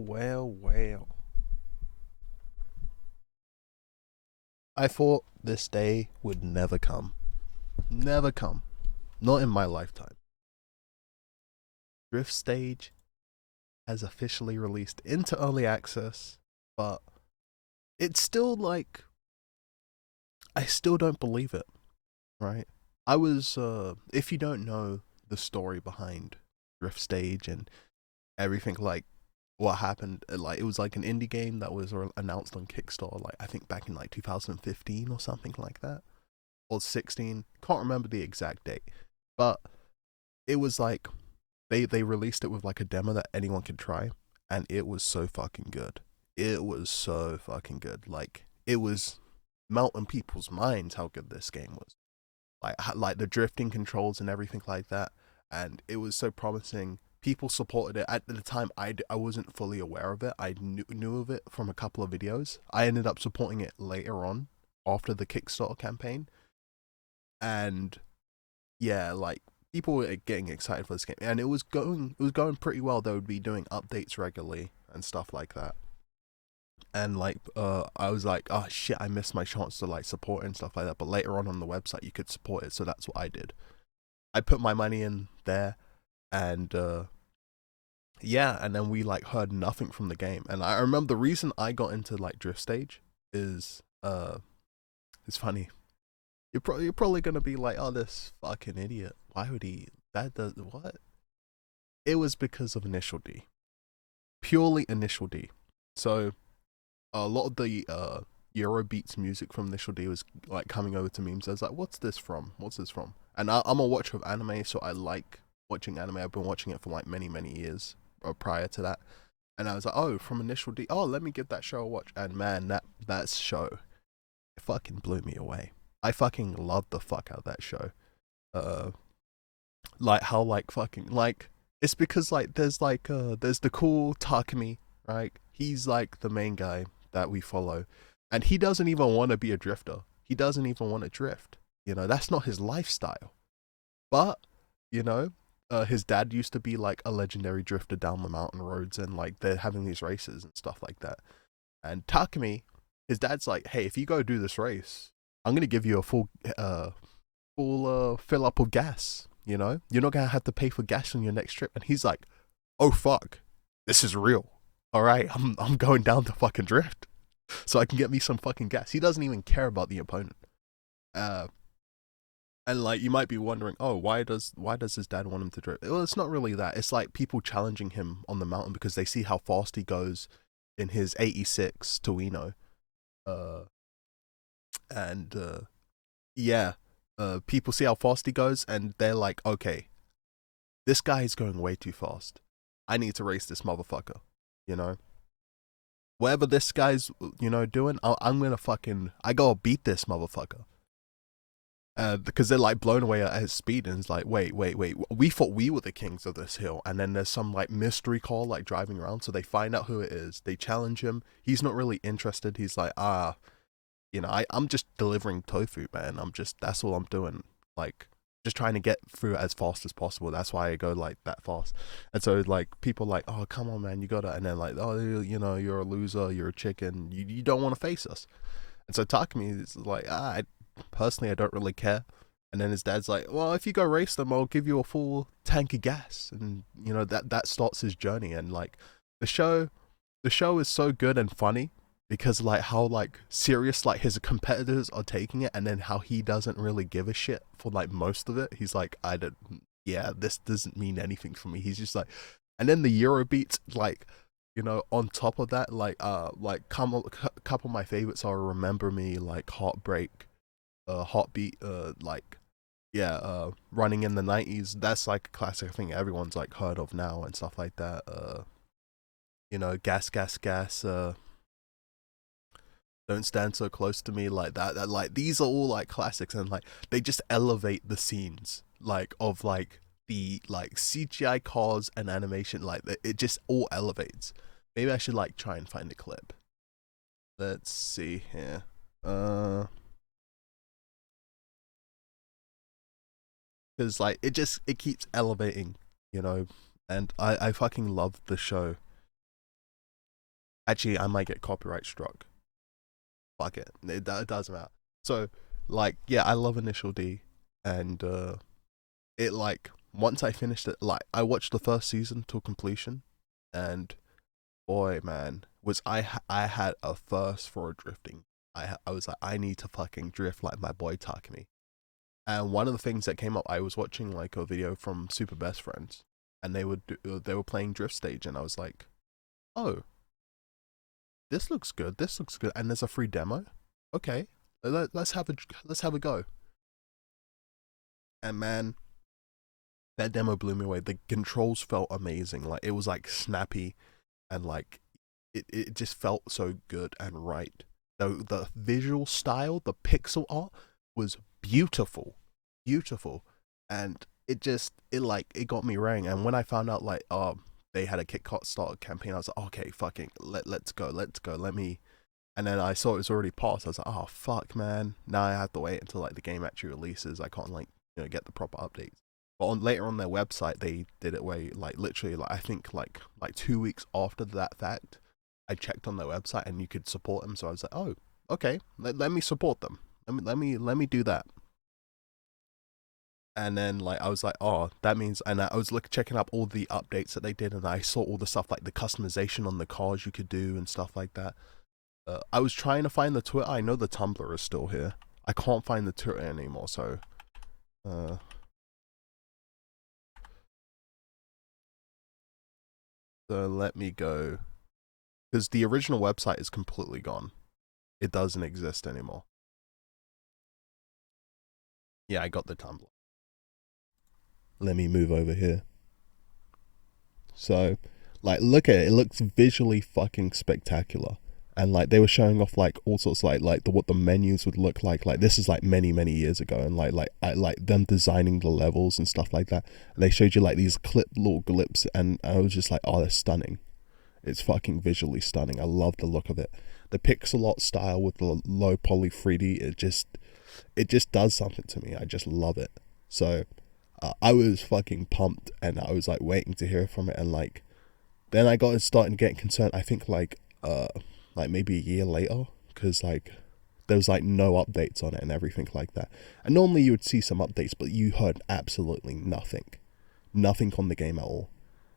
Well. I thought this day would never come. Never come. Not in my lifetime. Drift Stage has officially released into early access, but it's still like, I still don't believe it, right? If you don't know the story behind Drift Stage and everything, like, what happened, like, it was like an indie game that was announced on Kickstarter, like, I think back in like 2015 or something like that, or 16, can't remember the exact date, but it was like, they released it with like a demo that anyone could try, and it was so fucking good. It was so fucking good. Like, it was melting people's minds how good this game was. Like the drifting controls and everything like that, and it was so promising. People supported it at the time. I wasn't fully aware of it. I knew of it from a couple of videos. I ended up supporting it later on after the Kickstarter campaign, and yeah, like, people were getting excited for this game, and it was going pretty well. They would be doing updates regularly and stuff like that. And like, I was like, oh shit, I missed my chance to like support it and stuff like that. But later on the website, you could support it, so that's what I did. I put my money in there, and yeah, and then we like heard nothing from the game. And I remember the reason I got into like Drift Stage is it's funny. You're probably gonna be like, oh, this fucking idiot. Why would he? That does what? It was because of Initial D, purely Initial D. So a lot of the Eurobeats music from Initial D was like coming over to me. So I was like, "What's this from? What's this from?" And I'm a watcher of anime, so I like watching anime. I've been watching it for like many years prior to that. And I was like, "Oh, from Initial D. Oh, let me give that show a watch." And man, that show, it fucking blew me away. I fucking loved the fuck out of that show. Uh, like how like fucking like, it's because like there's the cool Takumi, right? He's like the main guy that we follow, and he doesn't even want to be a drifter. He doesn't even want to drift. That's not his lifestyle. But you know, his dad used to be like a legendary drifter down the mountain roads, and like they're having these races and stuff like that. And Takumi, his dad's like, "Hey, if you go do this race, I'm gonna give you a full fill up of gas. You're not gonna have to pay for gas on your next trip." And he's like, "Oh fuck, this is real. All right, I'm going down to fucking drift, so I can get me some fucking gas." He doesn't even care about the opponent. Uh, and like, you might be wondering, oh, why does his dad want him to drift? Well, it's not really that. It's like people challenging him on the mountain because they see how fast he goes in his '86 Torino. Uh, and yeah, people see how fast he goes, and they're like, okay, this guy is going way too fast. I need to race this motherfucker. You know, whatever this guy's doing, I'm gonna fucking I gotta beat this motherfucker. Because they're like blown away at his speed, and it's like, wait. We thought we were the kings of this hill, and then there's some like mystery call like driving around. So they find out who it is. They challenge him. He's not really interested. He's like, I'm just delivering tofu, man. That's all I'm doing. Like, just trying to get through it as fast as possible. That's why I go like that fast. And so like, people like, oh, come on, man, you gotta. And then like, oh, you're a loser. You're a chicken. You don't want to face us. And so Takumi is like, personally, I don't really care. And then his dad's like, well, if you go race them, I'll give you a full tank of gas. And that starts his journey. And like, the show the show is so good and funny because like how like serious like his competitors are taking it, and then how he doesn't really give a shit for like most of it. He's like, I don't, yeah, this doesn't mean anything for me. He's just like, and then the Euro beats, like, on top of that, like couple of my favorites are Remember Me, like Heartbreak, Heartbeat, like, yeah, Running in the 90s. That's like a classic. I think everyone's like heard of now and stuff like that. Gas, gas, gas. Don't stand so close to me, like that. Like, these are all like classics, and like they just elevate the scenes, like of like the like CGI cars and animation. Like, it just all elevates. Maybe I should like try and find a clip. Let's see here. Because like it keeps elevating, you know. And I fucking love the show. Actually, I might get copyright struck. Fuck it. It doesn't matter. So, like, yeah, I love Initial D, and it like once I finished it, like I watched the first season to completion, and boy, man, was I had a thirst for drifting. I was like, I need to fucking drift like my boy Takumi. And one of the things that came up, I was watching like a video from Super Best Friends, and they were playing Drift Stage, and I was like, oh, this looks good. This looks good, and there's a free demo. Okay, let's have a go. And man, that demo blew me away. The controls felt amazing. Like it was like snappy, and like it just felt so good and right. The visual style, the pixel art was beautiful, beautiful, and it got me rang. And when I found out like they had a Kickstarter campaign, I was like, okay, fucking let's go, let me. And then I saw it was already passed. I was like, oh fuck, man. Now I have to wait until like the game actually releases. I can't like get the proper updates. But later on their website, they did it where like literally like I think like 2 weeks after that fact, I checked on their website and you could support them. So I was like, oh, okay, let me support them. Let me do that. And then like I was like, oh, that means. And I was checking up all the updates that they did, and I saw all the stuff like the customization on the cars you could do and stuff like that. I was trying to find the Twitter. I know the Tumblr is still here. I can't find the Twitter anymore. So, uh, so let me go, because the original website is completely gone. It doesn't exist anymore. Yeah, I got the Tumblr. Let me move over here. So, like, look at it. It looks visually fucking spectacular. And like they were showing off like all sorts of like what the menus would look like. Like this is like many years ago, and I like them designing the levels and stuff like that. And they showed you like these little glimpses, and I was just like, oh, they're stunning. It's fucking visually stunning. I love the look of it. The pixel art style with the low poly 3D, it just does something to me. I just love it. So I was fucking pumped, and I was like waiting to hear from it, and like then I got starting getting concerned. I think like maybe a year later, because like there was like no updates on it and everything like that. And normally you would see some updates, but you heard absolutely nothing on the game at all.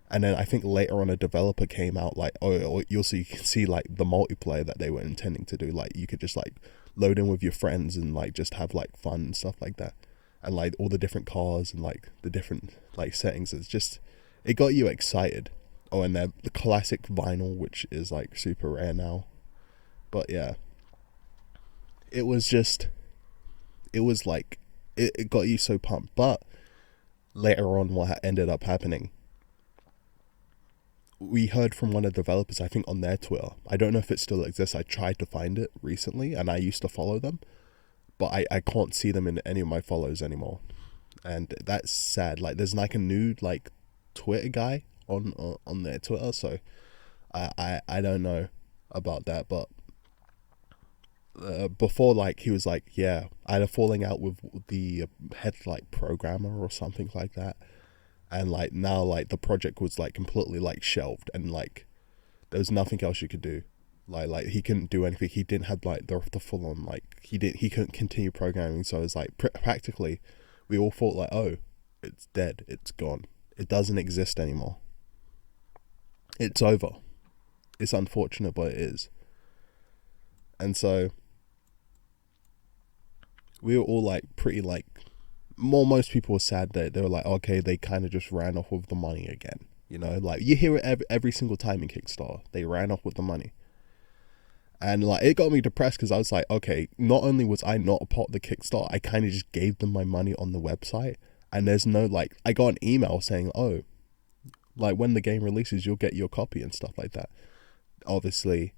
And then I think later on a developer came out like, oh, you can see like the multiplayer that they were intending to do. Like you could just like load in with your friends and like just have like fun and stuff like that. And like all the different cars and like the different like settings. It got you excited. Oh, and then the classic vinyl, which is like super rare now. But yeah, it was just, it was like, it got you so pumped. But later on, what ended up happening, we heard from one of the developers, I think on their Twitter. I don't know if it still exists. I tried to find it recently and I used to follow them, but I can't see them in any of my follows anymore. And that's sad. Like there's like a new like Twitter guy on their Twitter, so I don't know about that. But before, like he was like, yeah, I had a falling out with the head like programmer or something like that, and like now like the project was like completely like shelved, and like there was nothing else you could do. Like he couldn't do anything. He didn't have like the full on like he couldn't continue programming. So it was like practically, we all thought like, oh, it's dead, it's gone, it doesn't exist anymore. It's over. It's unfortunate, but it is. And so we were all like pretty like most people were sad that they were like, okay, they kind of just ran off with the money again. Like you hear it every single time in Kickstarter, they ran off with the money. And like it got me depressed because I was like, okay, not only was I not a part of the Kickstarter, I kind of just gave them my money on the website, and there's no like, I got an email saying, oh, like when the game releases, you'll get your copy and stuff like that. Obviously,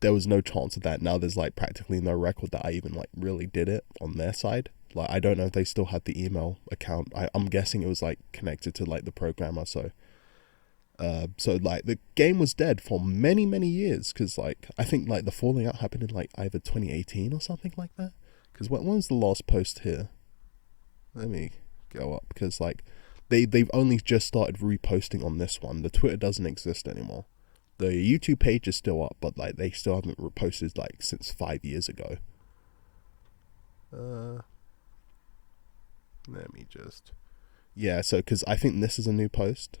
there was no chance of that. Now there's like practically no record that I even like really did it on their side. Like I don't know if they still had the email account. I'm guessing it was like connected to like the programmer. So like the game was dead for many years, because like I think like the falling out happened in like either 2018 or something like that. Because when was the last post here? Let me go up, because like they've only just started reposting on this one. The Twitter doesn't exist anymore. The YouTube page is still up, but like they still haven't reposted like since 5 years ago. Let me just. Yeah, so because I think this is a new post,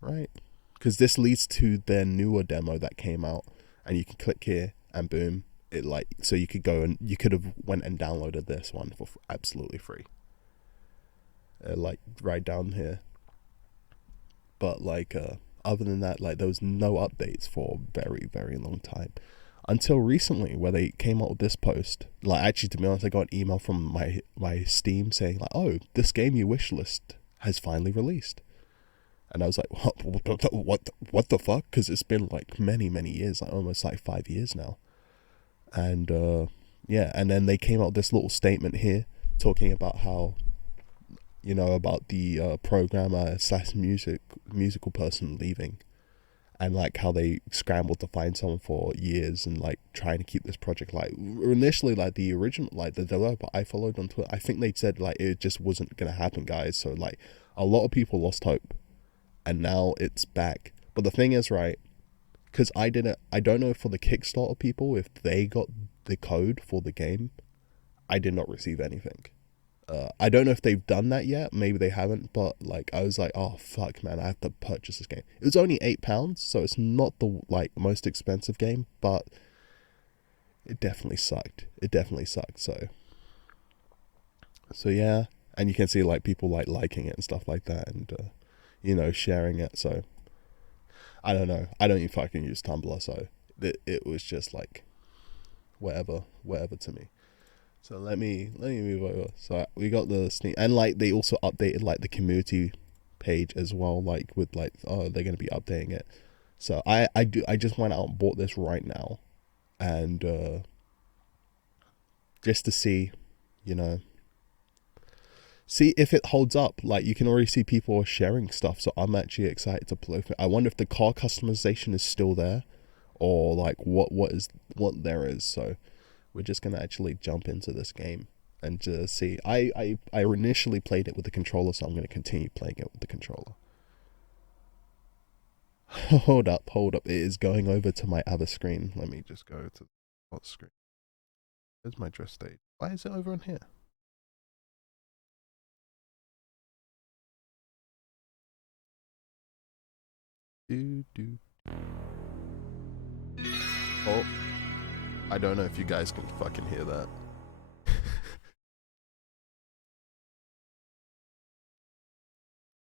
right? Because this leads to their newer demo that came out, and you can click here and boom, it like so you could go and you could have went and downloaded this one for absolutely free. Like right down here, but like other than that, like there was no updates for a very very long time until recently where they came out with this post. Like actually, to be honest, I got an email from my Steam saying like, oh, this game you wishlist has finally released. And I was like, what the fuck? Because it's been like many years, like almost like 5 years now. And yeah, and then they came out with this little statement here talking about how, you know, about the programmer slash musical person leaving, and like how they scrambled to find someone for years and like trying to keep this project like initially like the original like the developer I followed on Twitter, I think they said like it just wasn't gonna happen, guys. So like a lot of people lost hope, and now it's back. But the thing is, right, because I don't know for the Kickstarter people if they got the code for the game. I did not receive anything. I don't know if they've done that yet. Maybe they haven't. But like, I was like, oh fuck, man, I have to purchase this game. It was only £8, so it's not the like most expensive game, but it definitely sucked. It definitely sucked. So yeah, and you can see like people like liking it and stuff like that, and you know, sharing it. So I don't know. I don't even fucking use Tumblr, so it was just like whatever to me. So let me move over. So we got the Steam, and like they also updated like the community page as well, like with like, oh, they're gonna be updating it. So I just went out and bought this right now, and just to see, you know, see if it holds up. Like you can already see people are sharing stuff, so I'm actually excited to play with it. I wonder if the car customization is still there, or like what there is. So we're just gonna actually jump into this game and just see. I initially played it with the controller, so I'm gonna continue playing it with the controller. Hold up. It is going over to my other screen. Let me just go to what screen? There's my dress stage. Why is it over on here? Do. Oh, I don't know if you guys can fucking hear that.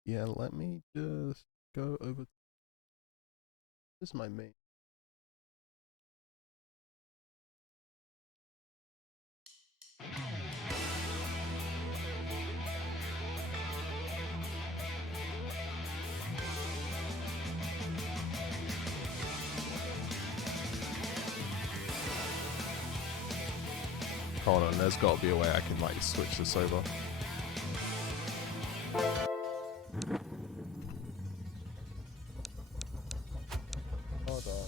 Yeah, let me just go over. This is my main. Hold on, there's got to be a way I can like switch this over. Hold on.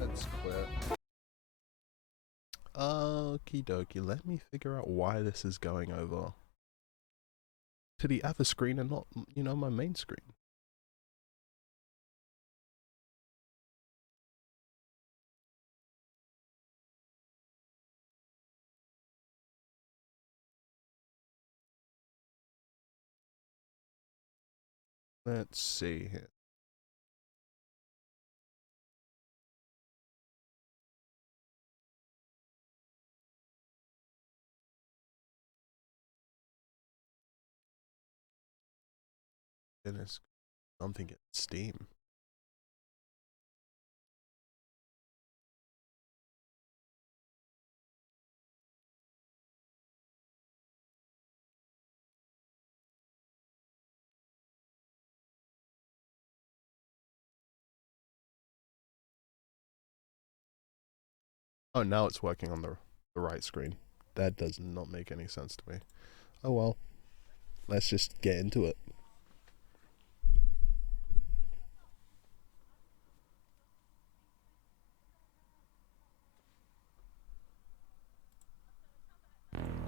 Let's quit. Okie dokie, let me figure out why this is going over to the other screen and not, you know, my main screen. Let's see here. Goodness, something at Steam. Oh, now it's working on the right screen. That does not make any sense to me. Oh well. Let's just get into it.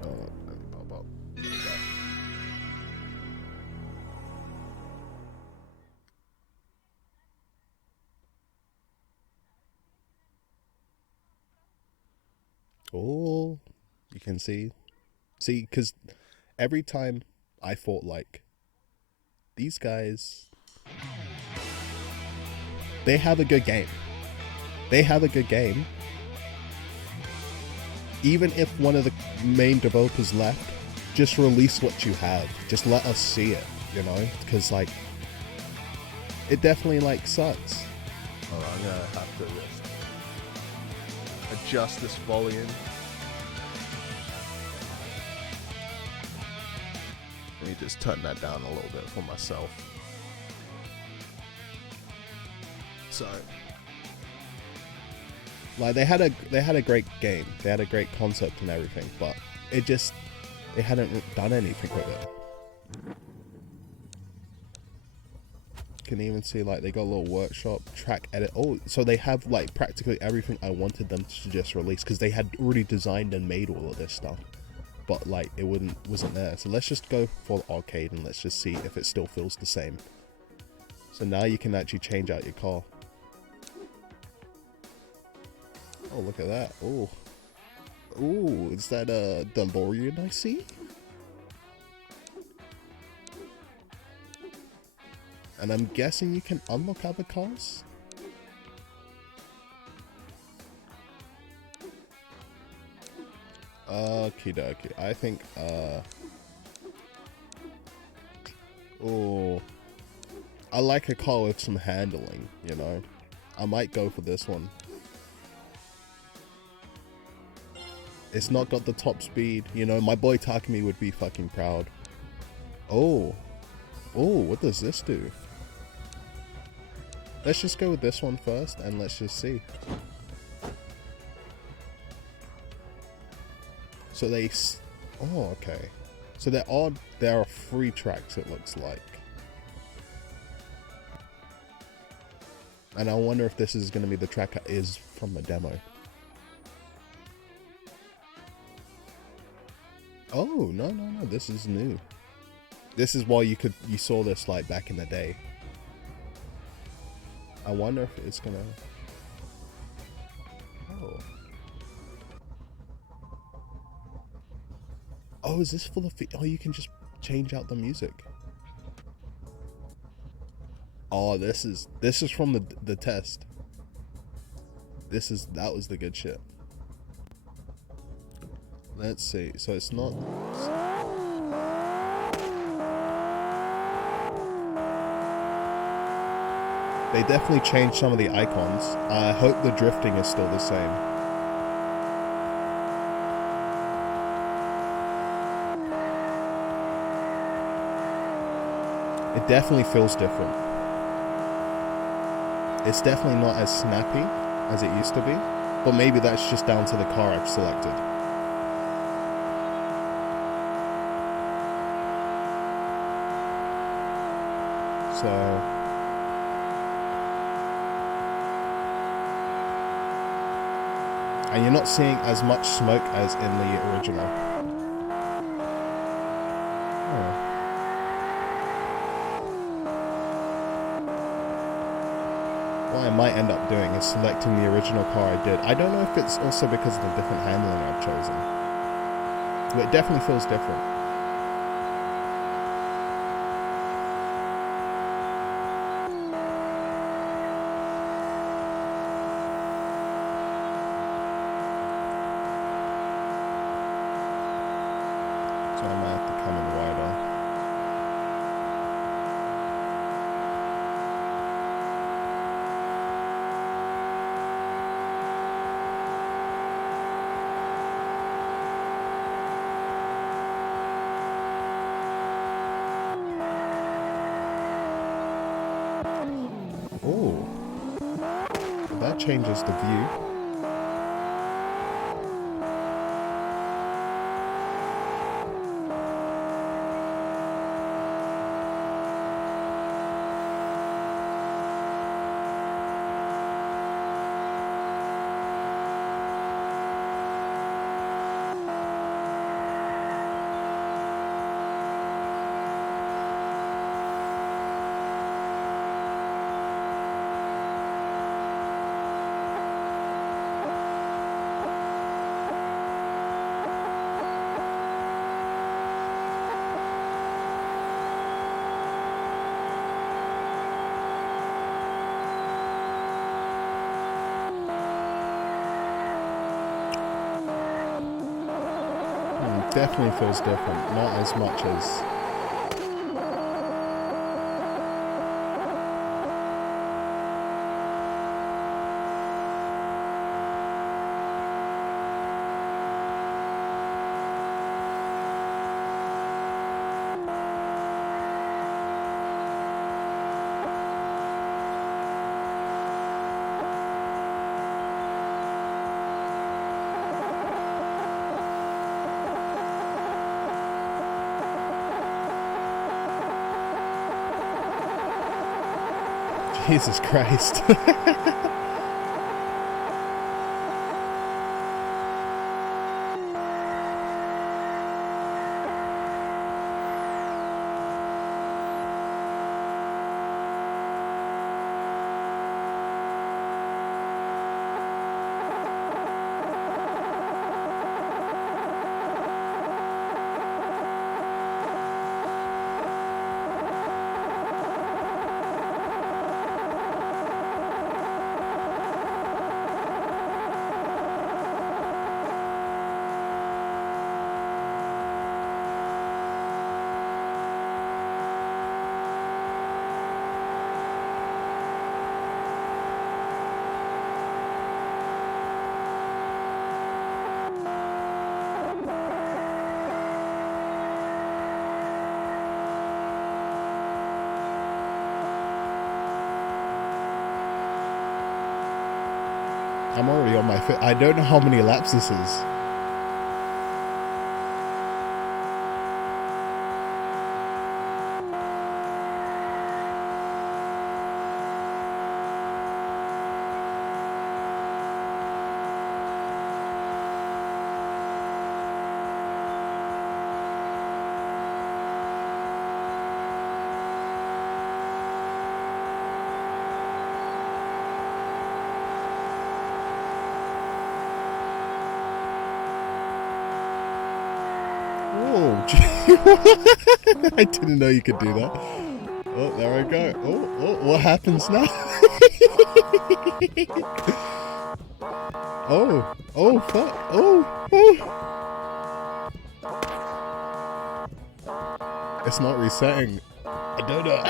Oh, let me pop up. Oh, you can see, because every time I thought like these guys, they have a good game. They have a good game. Even if one of the main developers left, just release what you have. Just let us see it, you know? Because like, it definitely like sucks. Hold on, I'm gonna have to adjust this volume. Let me just turn that down a little bit for myself. So, like they had a great game, they had a great concept and everything, but it hadn't done anything with it. Can even see like they got a little workshop, track, edit. Oh, so they have like practically everything I wanted them to just release, because they had already designed and made all of this stuff, but like it wasn't there. So let's just go for the arcade and let's just see if it still feels the same. So now you can actually change out your car. Oh, look at that. Oh. Ooh, is that a DeLorean I see? And I'm guessing you can unlock other cars? Okie dokie. I think, oh. I like a car with some handling, you know? I might go for this one. It's not got the top speed, you know, my boy Takumi would be fucking proud. Oh. Oh, what does this do? Let's just go with this one first and let's just see. So oh, okay. So there are 3 tracks, it looks like. And I wonder if this is going to be the track that is from the demo. Oh, no, this is new. This is why you saw this like back in the day. I wonder if it's gonna... Oh. Oh, is this full of... Oh, you can just change out the music. Oh, this is from the test. That was the good shit. Let's see. So it's not... They definitely changed some of the icons. I hope the drifting is still the same. It definitely feels different. It's definitely not as snappy as it used to be, but maybe that's just down to the car I've selected. So... And you're not seeing as much smoke as in the original. Oh. What I might end up doing is selecting the original car I did. I don't know if it's also because of the different handling I've chosen. But it definitely feels different. Oh, that changes the view. definitely feels different. Not as much as... Jesus Christ. I'm already on my foot. I don't know how many laps this is. I didn't know you could do that. Oh, there I go. Oh, what happens now? Oh, fuck. It's not resetting. I don't know.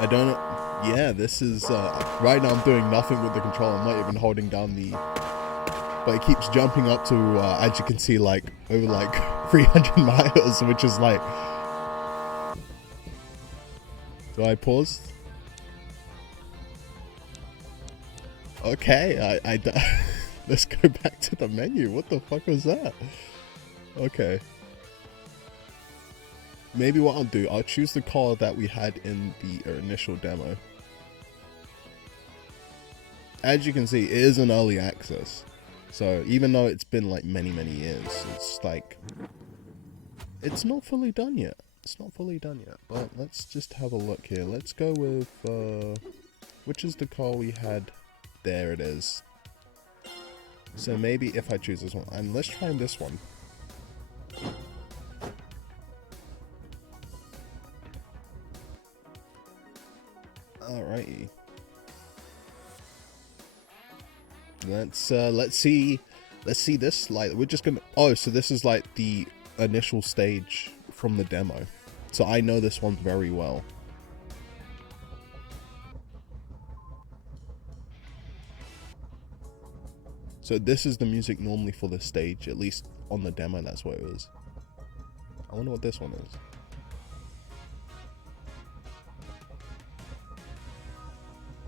I don't know. Yeah, this is, right now I'm doing nothing with the controller. I'm not even holding down the... But it keeps jumping up to, as you can see, like, over, like, 300 miles, which is, like... Do I pause? Okay, let's go back to the menu. What the fuck was that? Okay. Maybe what I'll do, I'll choose the car that we had in the initial demo. As you can see, it is an early access. So even though it's been like many years, it's like, it's not fully done yet. It's not fully done yet, but let's just have a look here. Let's go with, which is the car we had? There it is. So maybe if I choose this one, and let's try this one. Alrighty. Let's see this, like, we're just gonna, oh, so this is like the initial stage from the demo. So I know this one very well. So this is the music normally for the stage, at least on the demo, that's what it was. I wonder what this one is.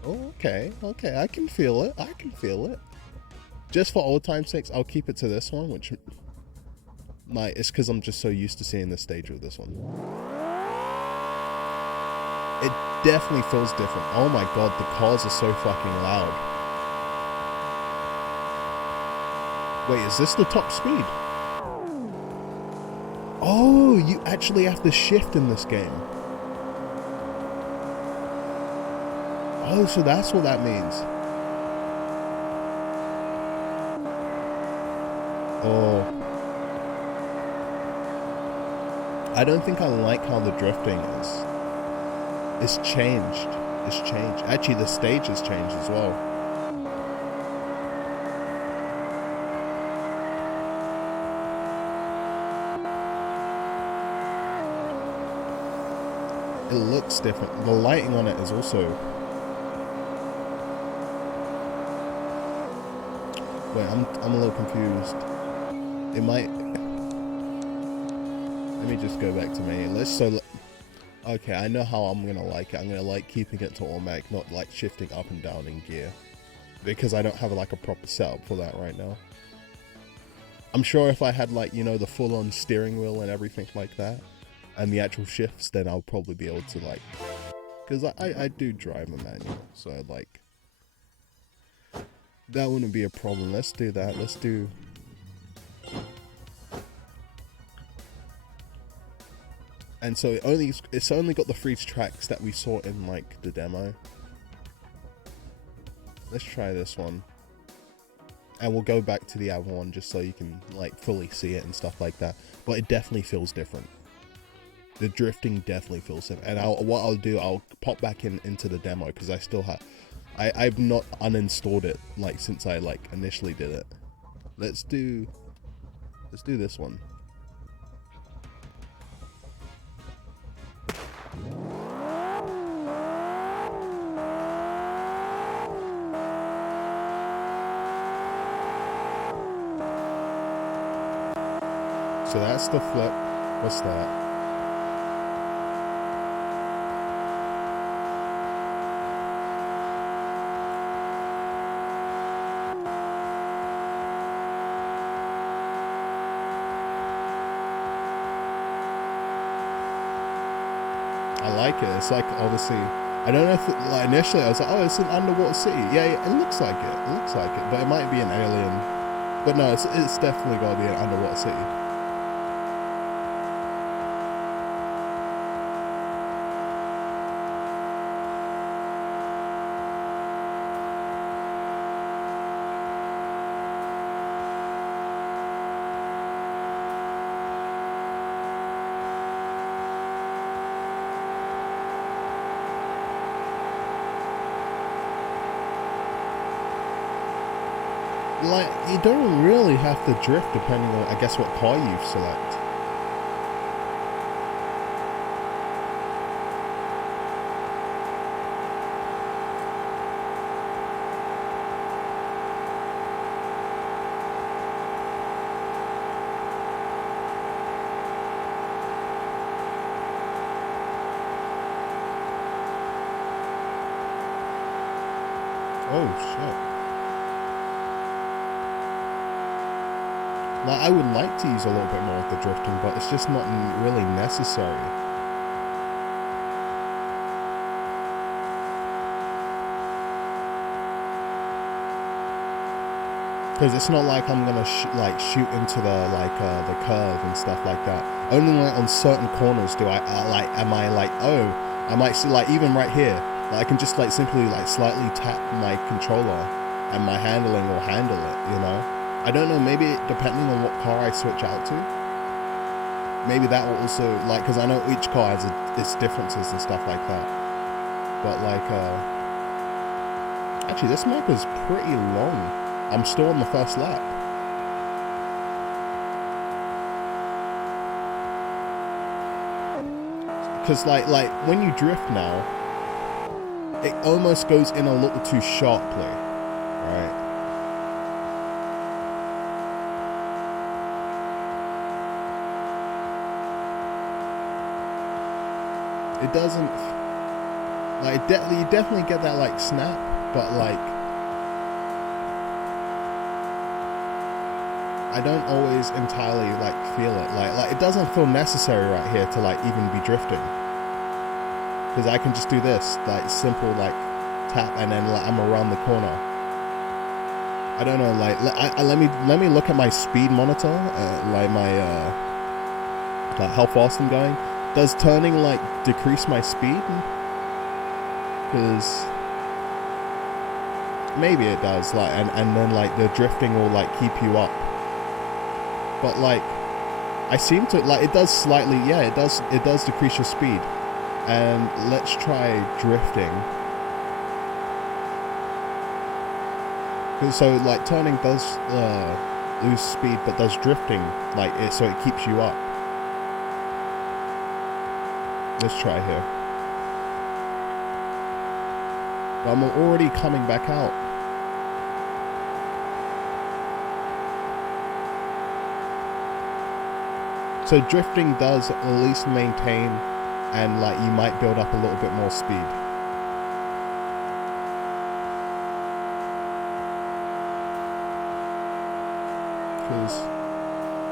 Oh, okay, I can feel it, Just for old time's sakes, I'll keep it to this one, which, like, it's because I'm just so used to seeing this stage with this one. It definitely feels different. Oh my god, the cars are so fucking loud. Wait, is this the top speed? Oh, you actually have to shift in this game. Oh, so that's what that means. Oh. I don't think I like how the drifting is. It's changed. It's changed. Actually, the stage has changed as well. It looks different. The lighting on it is also... Wait, I'm a little confused. It might... Let me just go back to me. Okay, I know how I'm gonna like it. I'm gonna like keeping it to automatic, not like shifting up and down in gear. Because I don't have like a proper setup for that right now. I'm sure if I had like, you know, the full-on steering wheel and everything like that, and the actual shifts, then I'll probably be able to like... Because I do drive a manual, so like... That wouldn't be a problem. Let's do that. Let's do... And so it's only got the 3 tracks that we saw in like the demo. Let's try this one. And we'll go back to the other one just so you can like fully see it and stuff like that. But it definitely feels different. The drifting definitely feels different. And what I'll do, I'll pop back into the demo because I still have... I've not uninstalled it like since I like initially did it. Let's do this one. So that's the flip. What's that? I like it. It's like, obviously, I don't know if like initially I was like, oh, it's an underwater city. Yeah, it looks like it. It looks like it, but it might be an alien. But no, it's definitely got to be an underwater city. Like, you don't really have to drift depending on, I guess, what car you select. Oh, shit. Like, I would like to use a little bit more of the drifting, but it's just not really necessary. Because it's not like I'm gonna shoot into the curve and stuff like that. Only like on certain corners do I might see, like, even right here, like, I can just like simply like slightly tap my controller and my handling will handle it, you know. I don't know, maybe depending on what car I switch out to, maybe that will also, like, because I know each car has its differences and stuff like that. But like, actually this map is pretty long. I'm still on the first lap. Because like when you drift now, it almost goes in a little too sharply, right? It doesn't, like, you definitely get that like snap, but like I don't always entirely like feel it. Like it doesn't feel necessary right here to like even be drifting, because I can just do this like simple like tap and then like I'm around the corner. I don't know, like let me look at my speed monitor, like my like how fast I'm going. Does turning like decrease my speed? Because maybe it does, like, and then like the drifting will like keep you up. But like I seem to like, it does slightly, yeah, it does decrease your speed. And let's try drifting. So like turning does lose speed, but does drifting like it, so it keeps you up. Let's try here. I'm already coming back out. So drifting does at least maintain, and like you might build up a little bit more speed.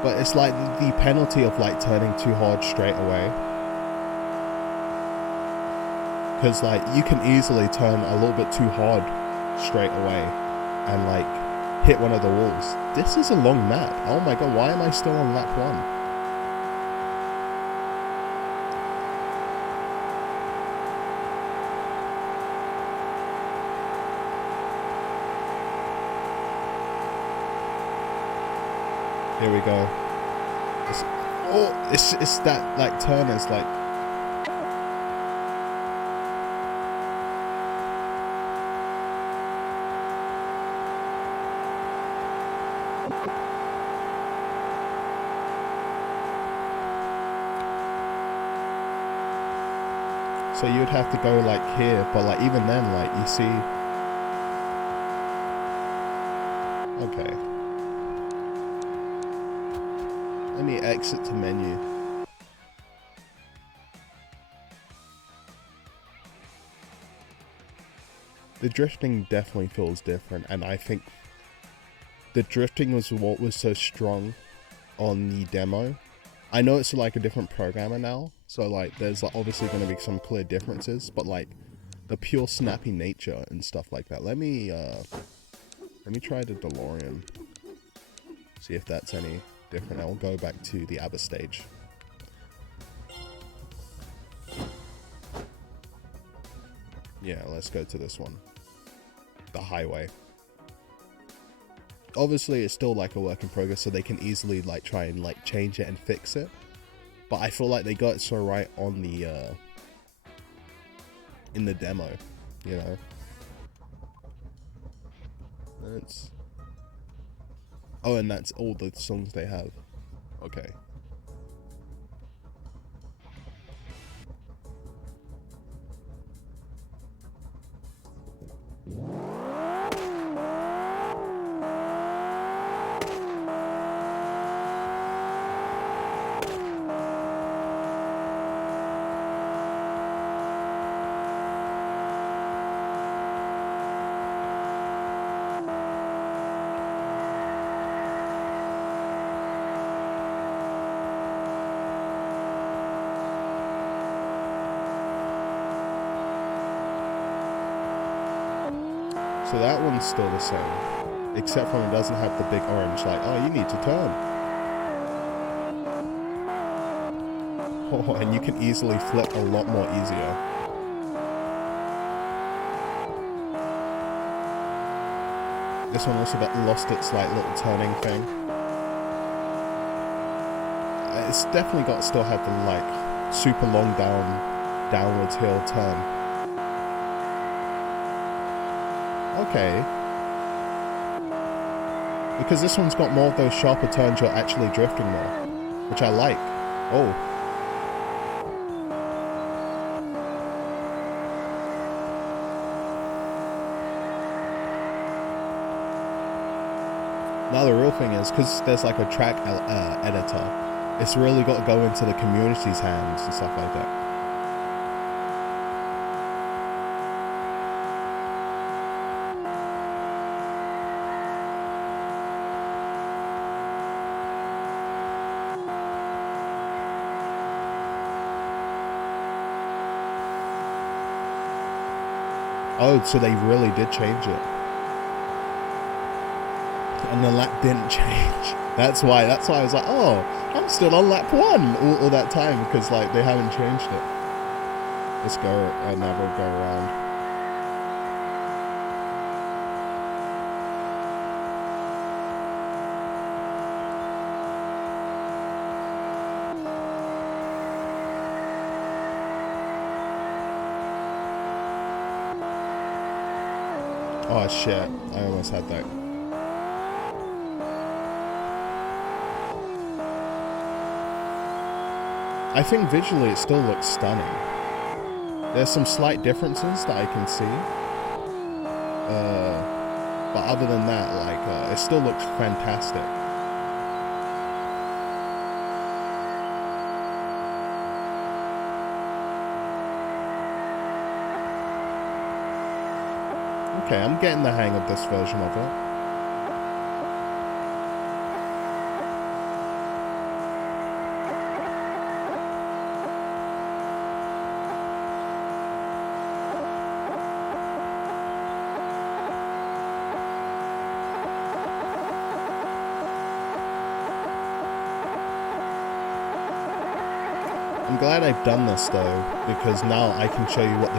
But it's like the penalty of like turning too hard straight away. Because like you can easily turn a little bit too hard straight away and like hit one of the walls. This is a long map. Oh my god, why am I still on lap 1? Here we go. It's that like turn is like. So you'd have to go like here, but like even then, like you see. Okay. Let me exit to menu. The drifting definitely feels different, and I think the drifting was what was so strong on the demo. I know it's like a different programmer now, so like there's like obviously going to be some clear differences, but like the pure snappy nature and stuff like that. Let me try the DeLorean. See if that's any different. I'll go back to the ABBA stage. Yeah, let's go to this one. The highway. Obviously it's still like a work in progress, so they can easily like try and like change it and fix it. But I feel like they got it so right on the in the demo, you know. That's oh, and that's all the songs they have. Okay. So that one's still the same, except for it doesn't have the big orange, like, oh, you need to turn. Oh, and you can easily flip a lot more easier. This one also lost its like little turning thing. It's definitely got still had the like super long downwards hill turn. Okay. Because this one's got more of those sharper turns you're actually drifting more, which I like. Oh. Now the real thing is, because there's like a track editor, it's really got to go into the community's hands and stuff like that. Oh, so they really did change it. And the lap didn't change. That's why I was like, oh, I'm still on lap 1 all that time, because like they haven't changed it. Let's go, now we'll go around. Oh shit, I almost had that. I think visually it still looks stunning. There's some slight differences that I can see. But other than that, like, it still looks fantastic. Okay, I'm getting the hang of this version of it. I'm glad I've done this though, because now I can show you what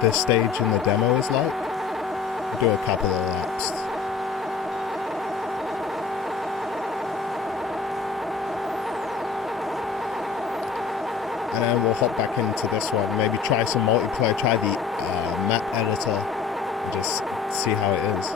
this stage in the demo is like. I'll do a couple of laps. And then we'll hop back into this one, maybe try some multiplayer, try the map editor, and just see how it is.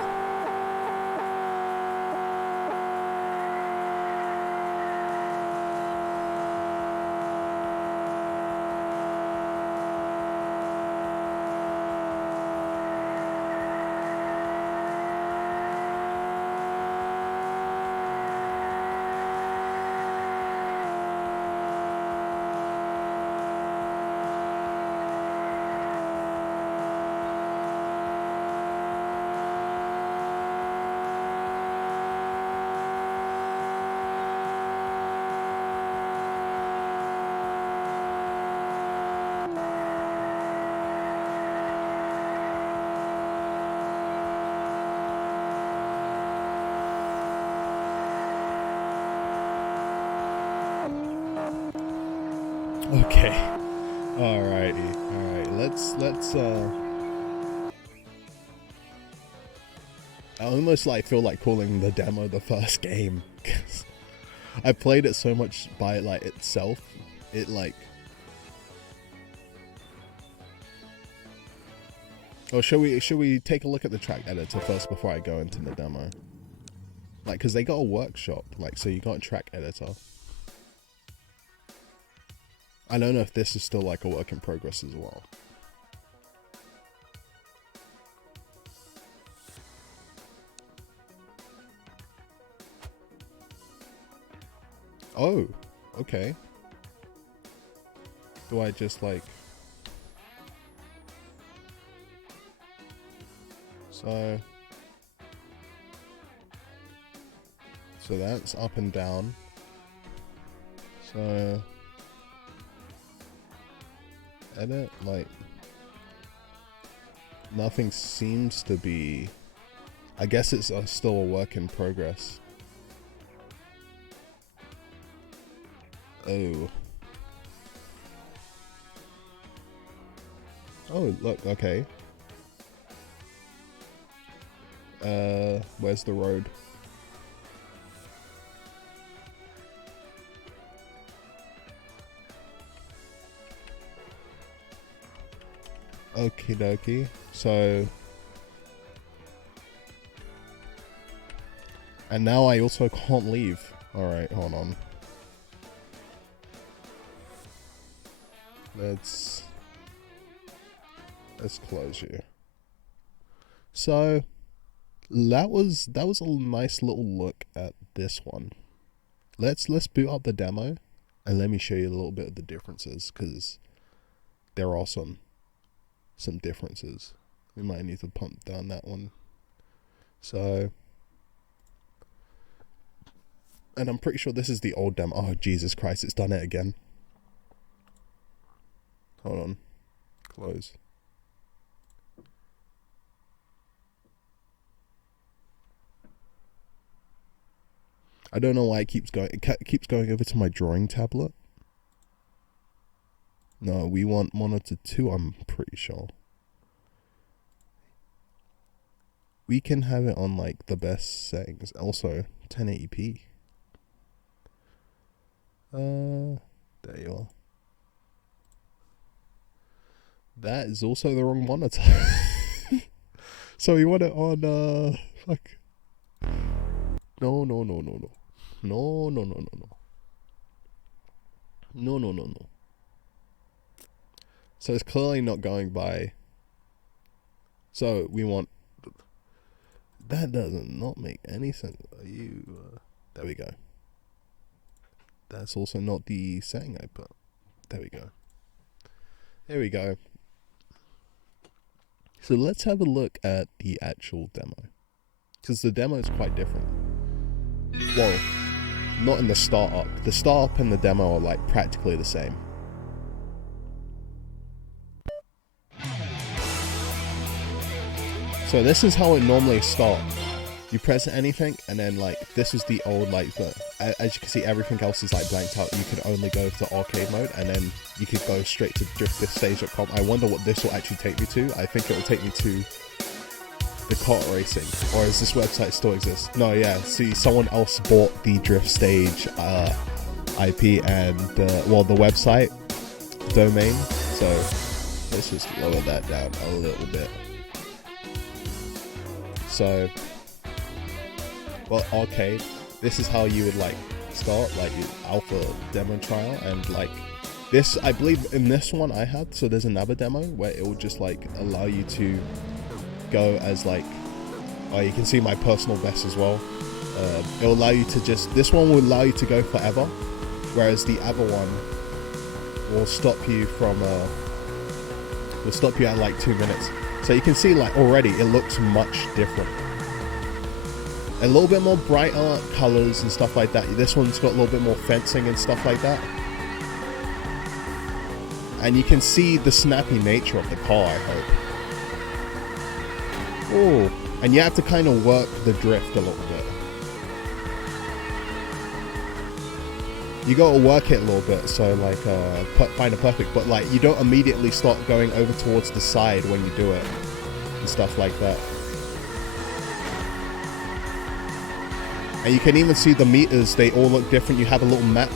Okay. Alrighty. Alright. Let's I almost like feel like calling the demo the first game, because I played it so much by like itself. It like, oh, should we take a look at the track editor first before I go into the demo? Like, because they got a workshop, like, so you got a track editor. I don't know if this is still like a work in progress as well. Oh, okay. Do I just like... So that's up and down. So edit, like, nothing seems to be... I guess it's still a work in progress. Oh. Oh, look, okay. Where's the road? Okie dokie. So... And now I also can't leave. Alright, hold on. Let's close you. So that was a nice little look at this one. Let's boot up the demo and let me show you a little bit of the differences, because there are some differences. We might need to pump down that one. So, and I'm pretty sure this is the old demo. Oh Jesus Christ, it's done it again. Hold on. Close. I don't know why it keeps going. It keeps going over to my drawing tablet. No, we want monitor 2, I'm pretty sure. We can have it on like the best settings. Also, 1080p. There you are. That is also the wrong monitor. So we want it on, fuck. No. So it's clearly not going by. So we want That does not make any sense. There we go. That's also not the setting I put. There we go. There we go. So let's have a look at the actual demo. Because the demo is quite different. Well, not in the startup. The startup and the demo are like practically the same. So this is how it normally starts. You press anything, and then like this is the old like. As you can see, everything else is like blanked out. You could only go to arcade mode, and then you could go straight to driftthiststage.com. I wonder what this will actually take me to. I think it will take me to the kart racing, or does this website still exist? No, yeah. See, someone else bought the Drift Stage IP and well, the website domain. So let's just lower that down a little bit. So, well, arcade. This is how you would like start, like your alpha demo trial, and like this, I believe in this one I had. So there's another demo where it will just like allow you to go as like, oh, you can see my personal best as well. It will allow you to just, this one will allow you to go forever, whereas the other one will stop you from will stop you at like 2 minutes. So you can see like already it looks much different. A little bit more brighter colors and stuff like that. This one's got a little bit more fencing and stuff like that. And you can see the snappy nature of the car, I hope. Oh, and you have to kind of work the drift a little bit. You gotta work it a little bit, so like find it perfect, but like you don't immediately start going over towards the side when you do it and stuff like that. And you can even see the meters, they all look different. You have a little map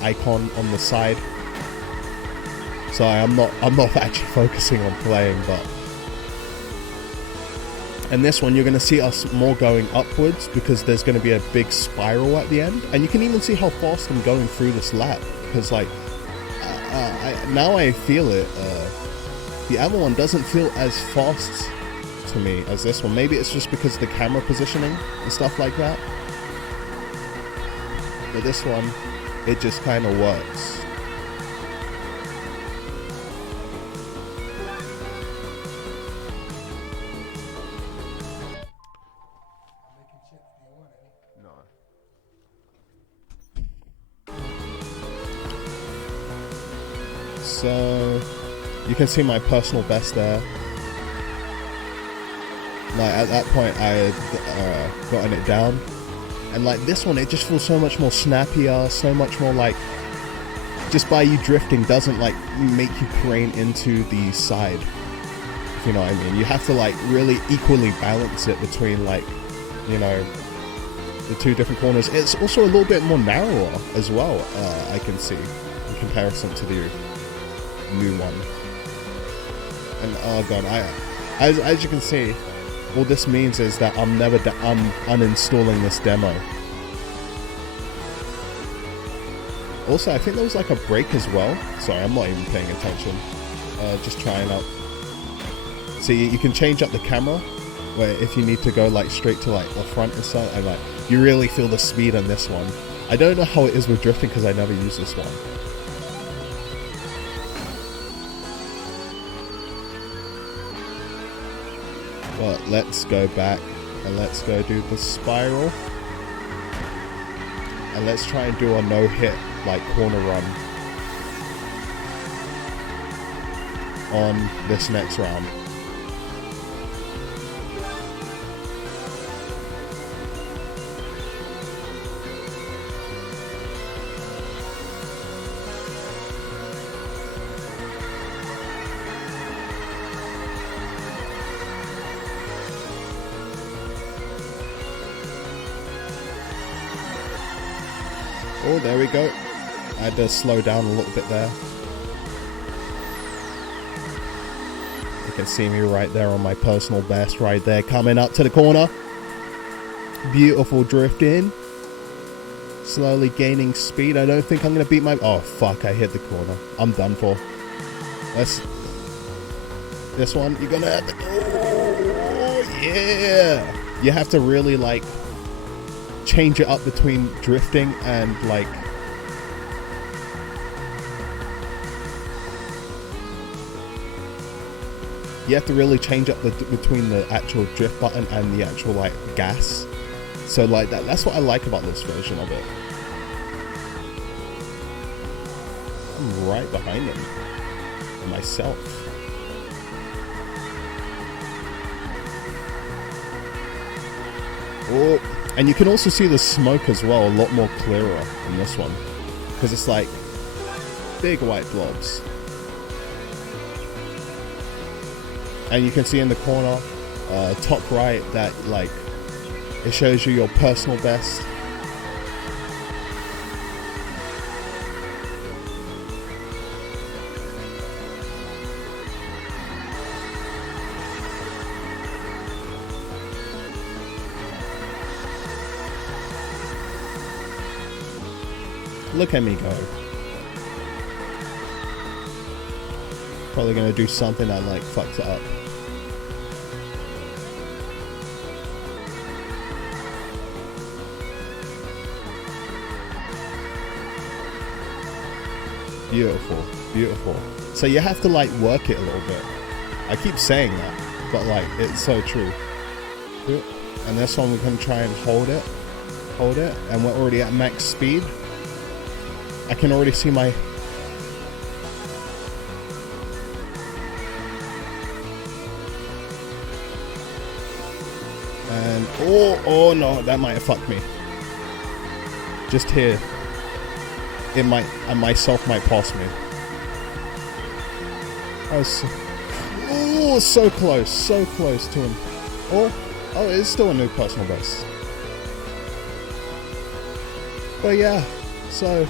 icon on the side. So I'm not actually focusing on playing, but and this one you're going to see us more going upwards because there's going to be a big spiral at the end, and you can even see how fast I'm going through this lap because like now I feel it. The other one doesn't feel as fast to me as this one. Maybe it's just because of the camera positioning and stuff like that. But this one, it just kind of works. So you can see my personal best there. Like at that point I had gotten it down. And like this one, it just feels so much more snappier, so much more like, just by you drifting doesn't like make you crane into the side, if you know what I mean. You have to like really equally balance it between like, you know, the two different corners. It's also a little bit more narrower as well, I can see, in comparison to the new one. And oh god, as you can see, all this means is that I'm uninstalling this demo. Also, I think there was like a break as well. Sorry, I'm not even paying attention. Just trying out. See, you can change up the camera, where if you need to go like straight to like the front and stuff, and like you really feel the speed on this one. I don't know how it is with drifting because I never used this one. But let's go back and let's go do the spiral. And let's try and do a no-hit, like corner run on this next round. Oh, there we go. I had to slow down a little bit there. You can see me right there on my personal best right there, coming up to the corner. Beautiful drift in. Slowly gaining speed. I don't think I'm going to beat my... Oh, fuck, I hit the corner. I'm done for. This one, you're going to have to... Oh, yeah! You have to really like change it up between drifting and like you have to really change up between the actual drift button and the actual like gas. So like that's what I like about this version of it. I'm right behind him and myself. Oh, and you can also see the smoke as well, a lot more clearer in this one, because it's like big white blobs. And you can see in the corner, top right, that like it shows you your personal best. Look at me go. Probably gonna do something that like fucks it up. Beautiful, beautiful. So you have to like work it a little bit. I keep saying that, but like it's so true. And this one we're gonna try and hold it, and we're already at max speed. I can already see my and oh no, that might have fucked me. Just here. It might, and myself might pass me. I was so close to him. Oh, it's still a new personal best. But yeah, so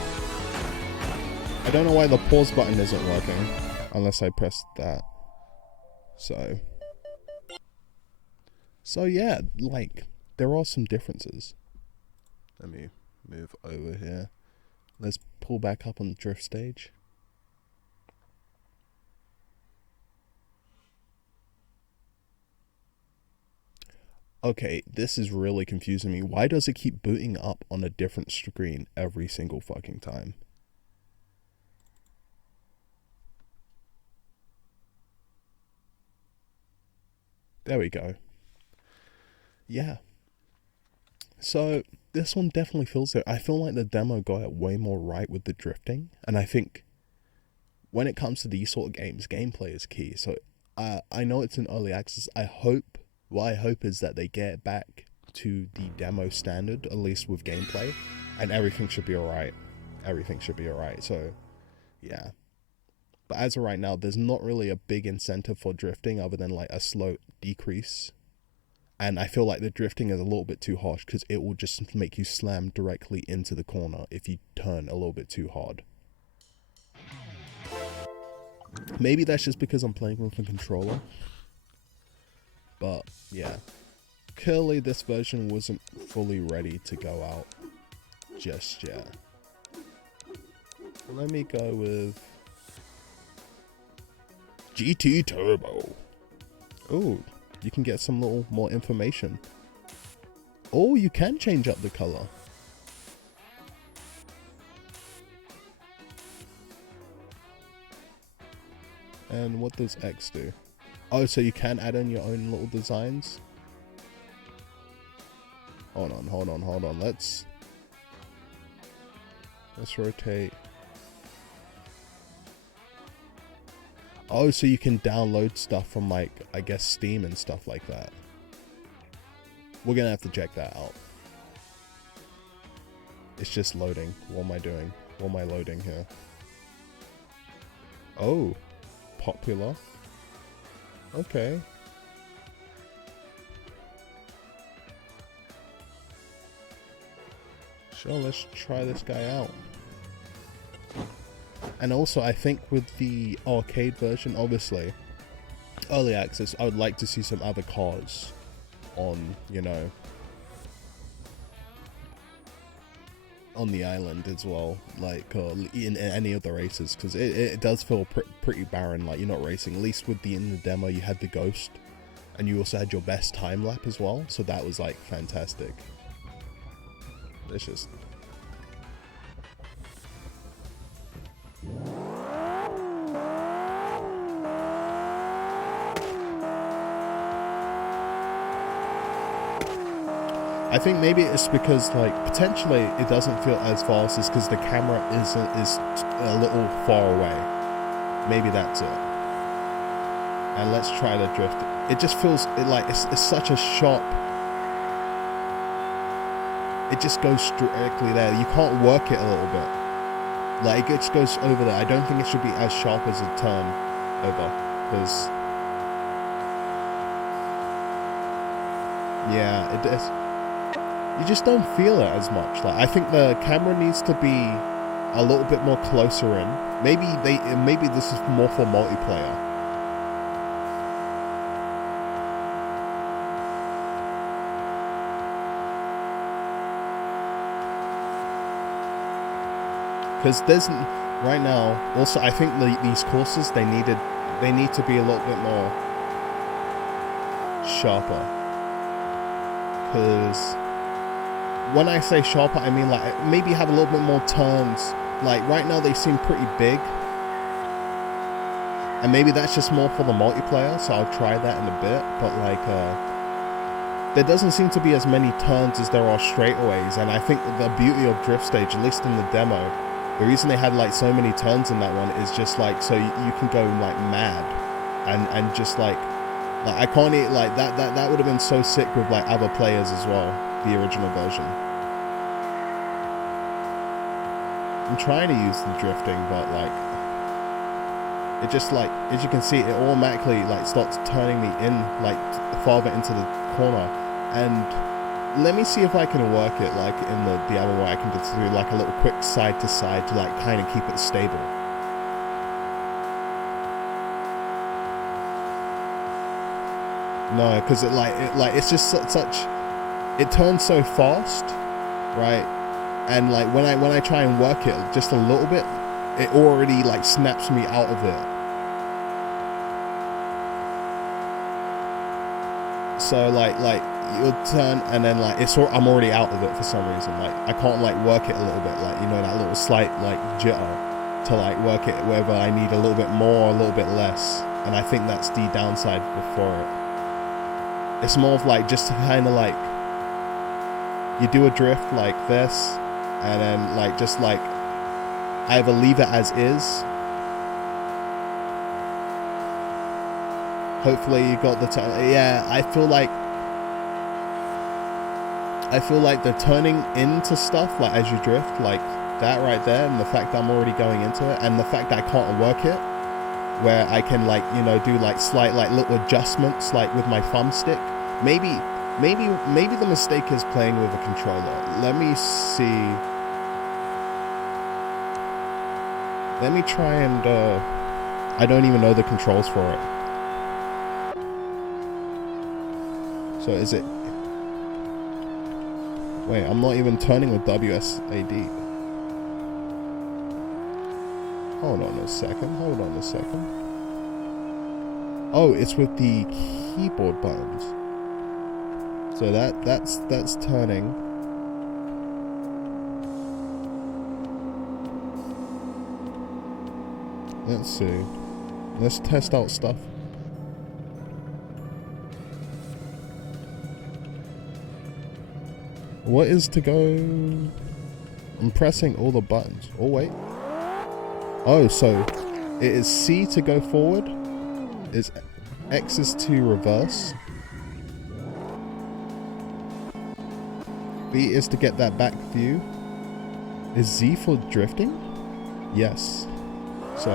I don't know why the pause button isn't working unless I press that. So yeah, like there are some differences. Let me move over here. Let's pull back up on the drift stage. Okay, this is really confusing me. Why does it keep booting up on a different screen every single fucking time? There we go. Yeah. So this one definitely feels it. I feel like the demo got it way more right with the drifting, and I think when it comes to these sort of games, gameplay is key. So I know it's in early access. What I hope is that they get back to the demo standard, at least with gameplay, and everything should be alright. So yeah. But as of right now, there's not really a big incentive for drifting other than like a slow decrease. And I feel like the drifting is a little bit too harsh because it will just make you slam directly into the corner if you turn a little bit too hard. Maybe that's just because I'm playing with a controller. But yeah, clearly this version wasn't fully ready to go out just yet. Let me go with GT Turbo. Oh, you can get some little more information. Oh, you can change up the color. And what does X do? Oh, so you can add in your own little designs? Hold on. Let's rotate. Oh, so you can download stuff from like, I guess Steam and stuff like that. We're gonna have to check that out. It's just loading. What am I doing? What am I loading here? Oh, popular. Okay. Sure, let's try this guy out. And also, I think with the arcade version, obviously, early access, I would like to see some other cars on, you know, on the island as well, like in any of the races, because it does feel pretty barren, like you're not racing. At least in the demo, you had the Ghost, and you also had your best time lap as well, so that was like fantastic. It's just I think maybe it's because like potentially it doesn't feel as fast is because the camera is a little far away. Maybe that's it. And let's try to drift it. It just feels like it's such a sharp. It just goes directly there. You can't work it a little bit. Like it just goes over there. I don't think it should be as sharp as a turn over, because yeah, it is. You just don't feel it as much. Like I think the camera needs to be a little bit more closer in. Maybe this is more for multiplayer. Because there's right now. Also, I think these courses they need to be a little bit more sharper. Because when I say sharper, I mean like maybe have a little bit more turns. Like right now they seem pretty big, and maybe that's just more for the multiplayer, so I'll try that in a bit. But like there doesn't seem to be as many turns as there are straightaways, and I think the beauty of Drift Stage, at least in the demo, the reason they had like so many turns in that one is just like so you can go like mad and just like I can't eat like that would have been so sick with like other players as well, the original version. I'm trying to use the drifting, but like it just like, as you can see, it automatically like starts turning me in like farther into the corner. And let me see if I can work it like in the other way. I can just do like a little quick side to side to like kind of keep it stable. No, because it's just such, it turns so fast, right? And like when I try and work it just a little bit, it already like snaps me out of it. So like you'll turn and then like I'm already out of it for some reason. Like I can't like work it a little bit, like, you know, that little slight like jitter to like work it whether I need a little bit more or a little bit less. And I think that's the downside before it. It's more of like just kind of like you do a drift like this, and then like just like either leave it as is. Hopefully you got the yeah, I feel like the turning into stuff like as you drift, like that right there, and the fact that I'm already going into it, and the fact that I can't work it, where I can like, you know, do like slight like little adjustments like with my thumbstick. Maybe the mistake is playing with a controller. Let me see. Let me try and I don't even know the controls for it. So is it, wait, I'm not even turning with WSAD. Hold on a second. Oh, it's with the keyboard buttons. So that's turning. Let's see. Let's test out stuff. What is to go? I'm pressing all the buttons. Oh wait. Oh, so it is C to go forward. Is X is to reverse. B is to get that back view. Is Z for drifting? Yes. So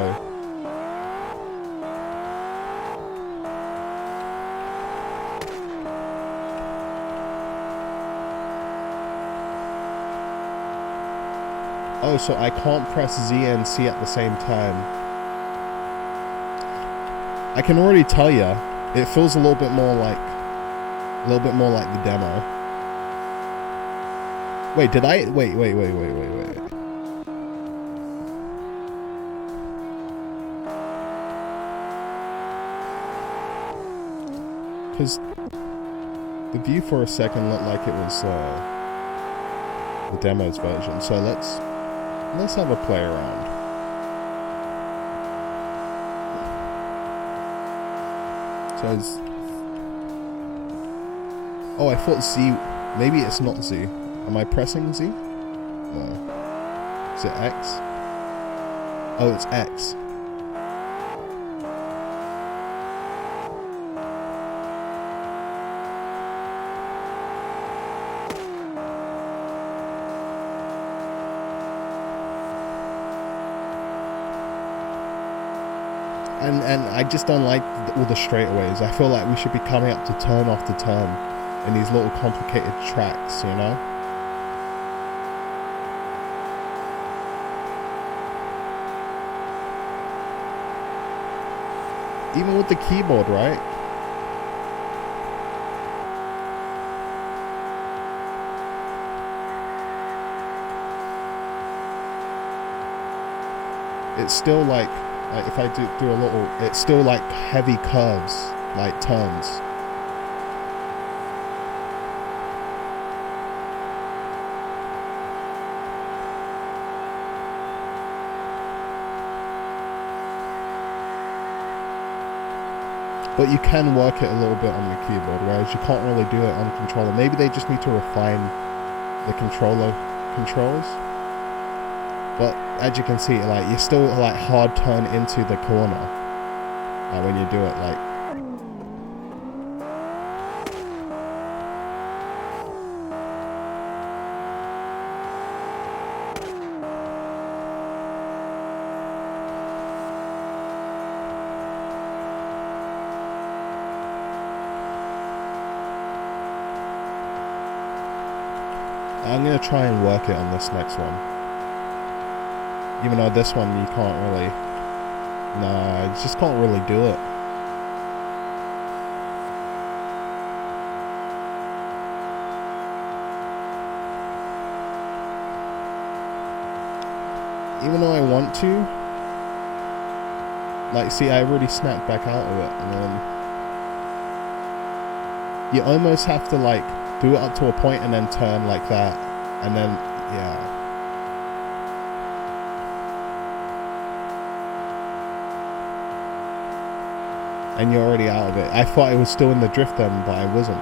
oh, so I can't press Z and C at the same time. I can already tell ya, it feels a little bit more like the demo. Wait, did I? Wait. because the view for a second looked like it was the demo's version. So let's have a play around. So oh, I thought Z. Maybe it's not Z. Am I pressing Z? No. Is it X? Oh, it's X. And I just don't like all the straightaways. I feel like we should be coming up to turn after turn in these little complicated tracks, you know? Even with the keyboard, right? It's still like if I do a little, it's still like heavy curves, like turns. But you can work it a little bit on the keyboard, whereas you can't really do it on controller. Maybe they just need to refine the controller controls. But as you can see, like, you're still like hard turn into the corner when you do it, like. I'm gonna try and work it on this next one. Even though this one you can't really... Nah, you just can't really do it. Even though I want to... Like, see, I already snapped back out of it, and then... You almost have to, like, do it up to a point and then turn like that. And then, yeah. And you're already out of it. I thought I was still in the drift then, but I wasn't.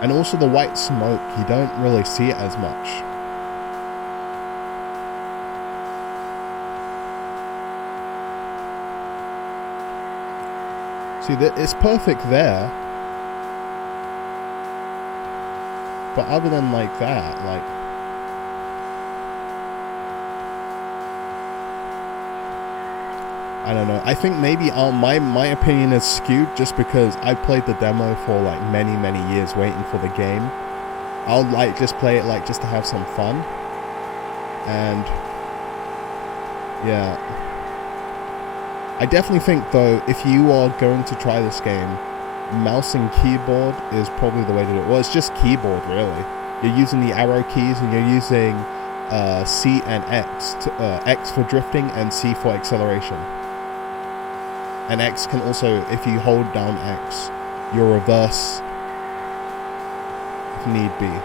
And also the white smoke, you don't really see it as much. See, it's perfect there. But other than like that, like... I don't know. I think maybe my opinion is skewed just because I played the demo for like many years waiting for the game. I'll like just play it like just to have some fun. And yeah. I definitely think though, if you are going to try this game, mouse and keyboard is probably the way to do it. Well, it's just keyboard really. You're using the arrow keys and you're using C and X. X for drifting and C for acceleration. And X can also, if you hold down X, you'll reverse if need be.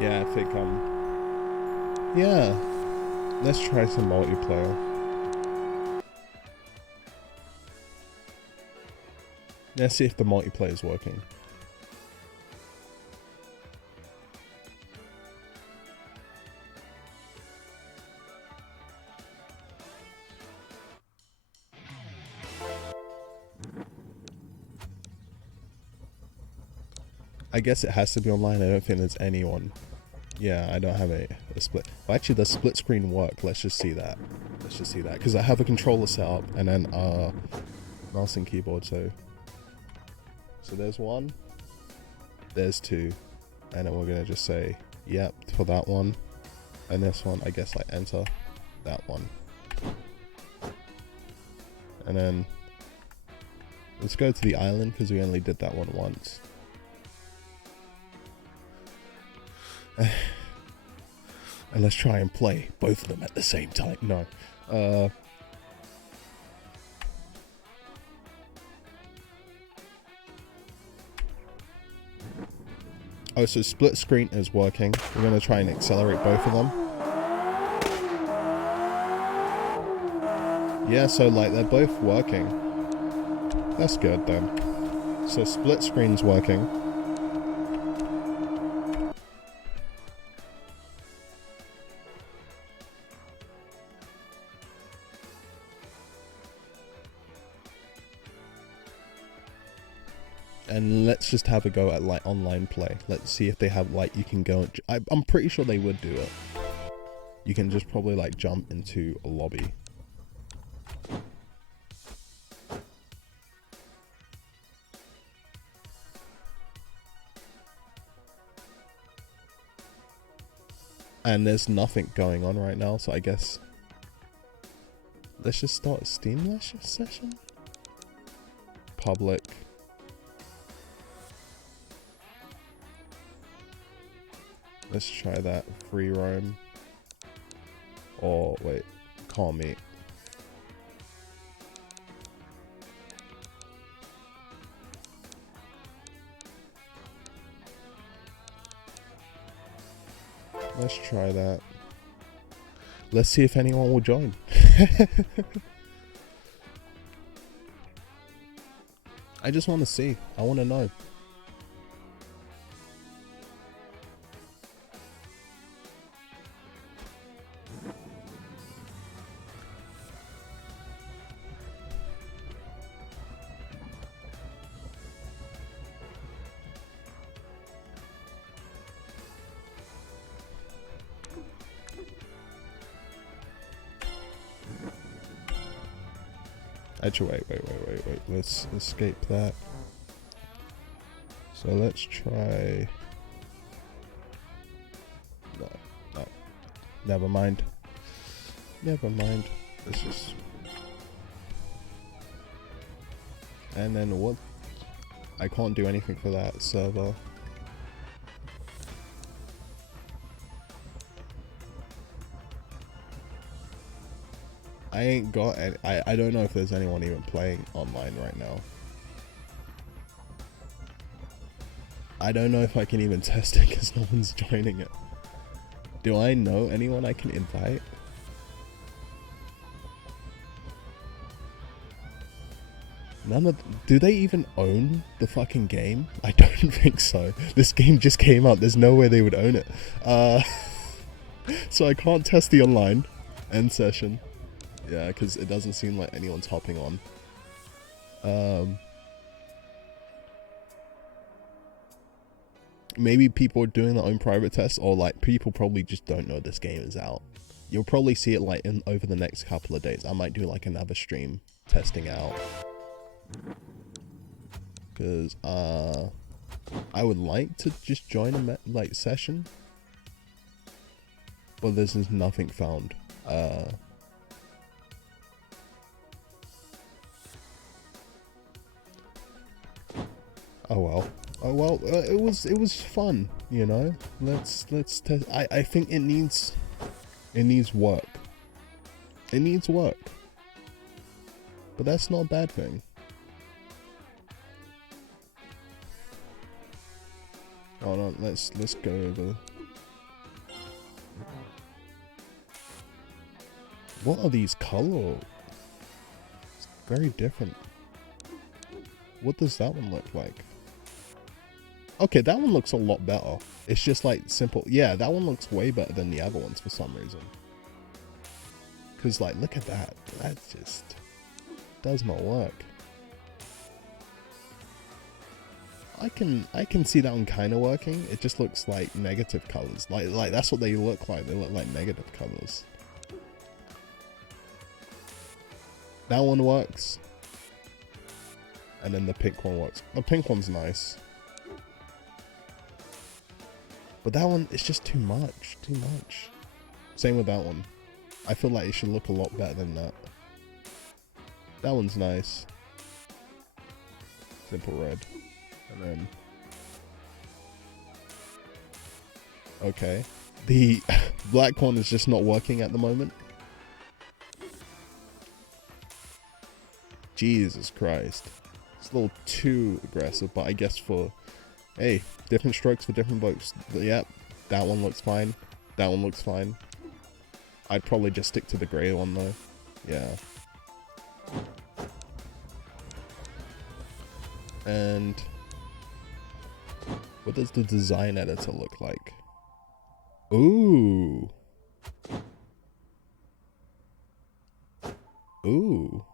Yeah, I think yeah, let's try some multiplayer. Let's see if the multiplayer is working. I guess it has to be online. I don't think there's anyone. Yeah, I don't have a split. Well, actually, does split screen work? Let's just see that. Let's just see that. Because I have a controller set up and then mouse and keyboard. So there's one. There's two. And then we're going to just say, yep, for that one. And this one, I guess, like, enter that one. And then let's go to the island because we only did that one once. And let's try and play both of them at the same time. No. Oh, so split screen is working. We're going to try and accelerate both of them. Yeah, so like they're both working. That's good then. So split screen's working. And let's just have a go at like online play. Let's see if they have like, you can go, I'm pretty sure they would do it. You can just probably like jump into a lobby. And there's nothing going on right now, so I guess let's just start a Steam session. Public. Let's try that. Free roam. Or wait, call me. Let's try that. Let's see if anyone will join. I just want to see. I want to know. Actually, wait. Let's escape that. So let's try. No. Never mind. Let's just. And then what? I can't do anything for that server. I ain't got any, I don't know if there's anyone even playing online right now. I don't know if I can even test it because no one's joining it. Do I know anyone I can invite? Do they even own the fucking game? I don't think so. This game just came out. There's no way they would own it. So I can't test the online end session. Yeah, because it doesn't seem like anyone's hopping on. Maybe people are doing their own private tests, or like people probably just don't know this game is out. You'll probably see it like over the next couple of days. I might do like another stream testing out. Because I would like to just join a like session, but there's just nothing found. Oh well, it was fun, you know. Let's test. I think it needs work. It needs work, but that's not a bad thing. Hold on, let's go over. What are these colors? It's very different. What does that one look like? Okay, that one looks a lot better. It's just like simple. Yeah, that one looks way better than the other ones for some reason. Cause like, look at that. That just does not work. I can see that one kind of working. It just looks like negative colors. Like that's what they look like. They look like negative colors. That one works. And then the pink one works. The pink one's nice. But that one, it's just too much. Too much. Same with that one. I feel like it should look a lot better than that. That one's nice. Simple red. And then... okay. The black one is just not working at the moment. Jesus Christ. It's a little too aggressive, but I guess for... hey, different strokes for different boats. Yep, that one looks fine. That one looks fine. I'd probably just stick to the grey one though. Yeah. And what does the design editor look like? Ooh. Ooh.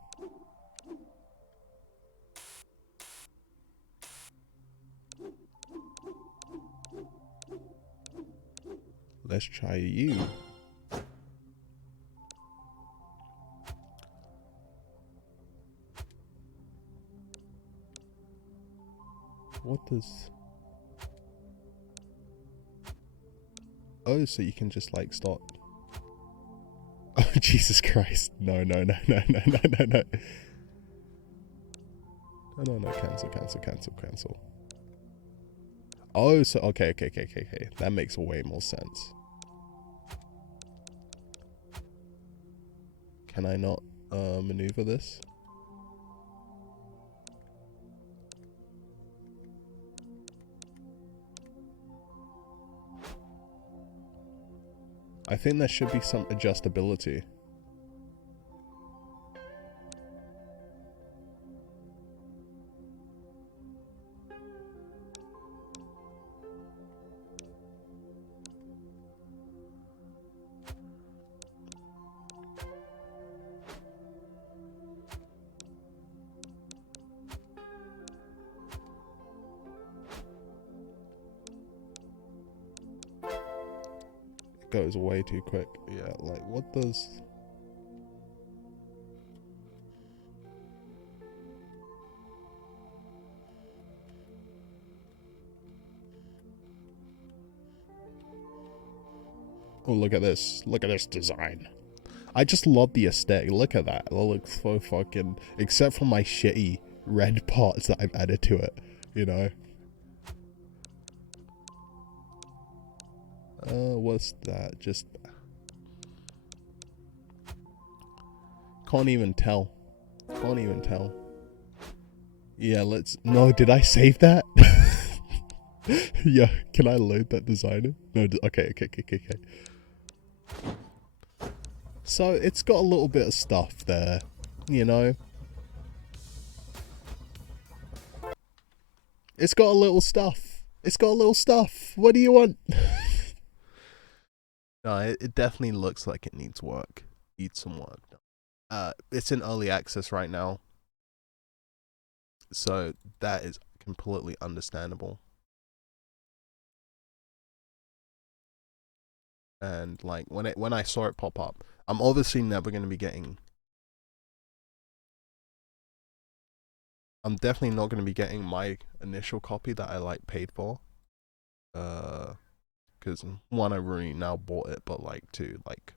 Let's try you. What does... oh, so you can just like start... oh, Jesus Christ. No, no, no, no, no, no, no, no. No, no, no, cancel, cancel, cancel, cancel. Oh, so, okay. That makes way more sense. Can I not maneuver this? I think there should be some adjustability. Goes way too quick. Yeah, like what does... oh, look at this. Look at this design. I just love the aesthetic. Look at that. It looks so fucking... except for my shitty red parts that I've added to it, you know? What's that? Just... can't even tell. Can't even tell. Yeah, let's... no, did I save that? Yeah, can I load that designer? No, okay. So, it's got a little bit of stuff there, you know? It's got a little stuff. It's got a little stuff. What do you want? No, it definitely looks like it needs work. Needs some work. It's in early access right now. So, that is completely understandable. And like when I saw it pop up, I'm obviously never going to be getting... I'm definitely not going to be getting my initial copy that I like paid for. Because one, I really now bought it, but like two, like...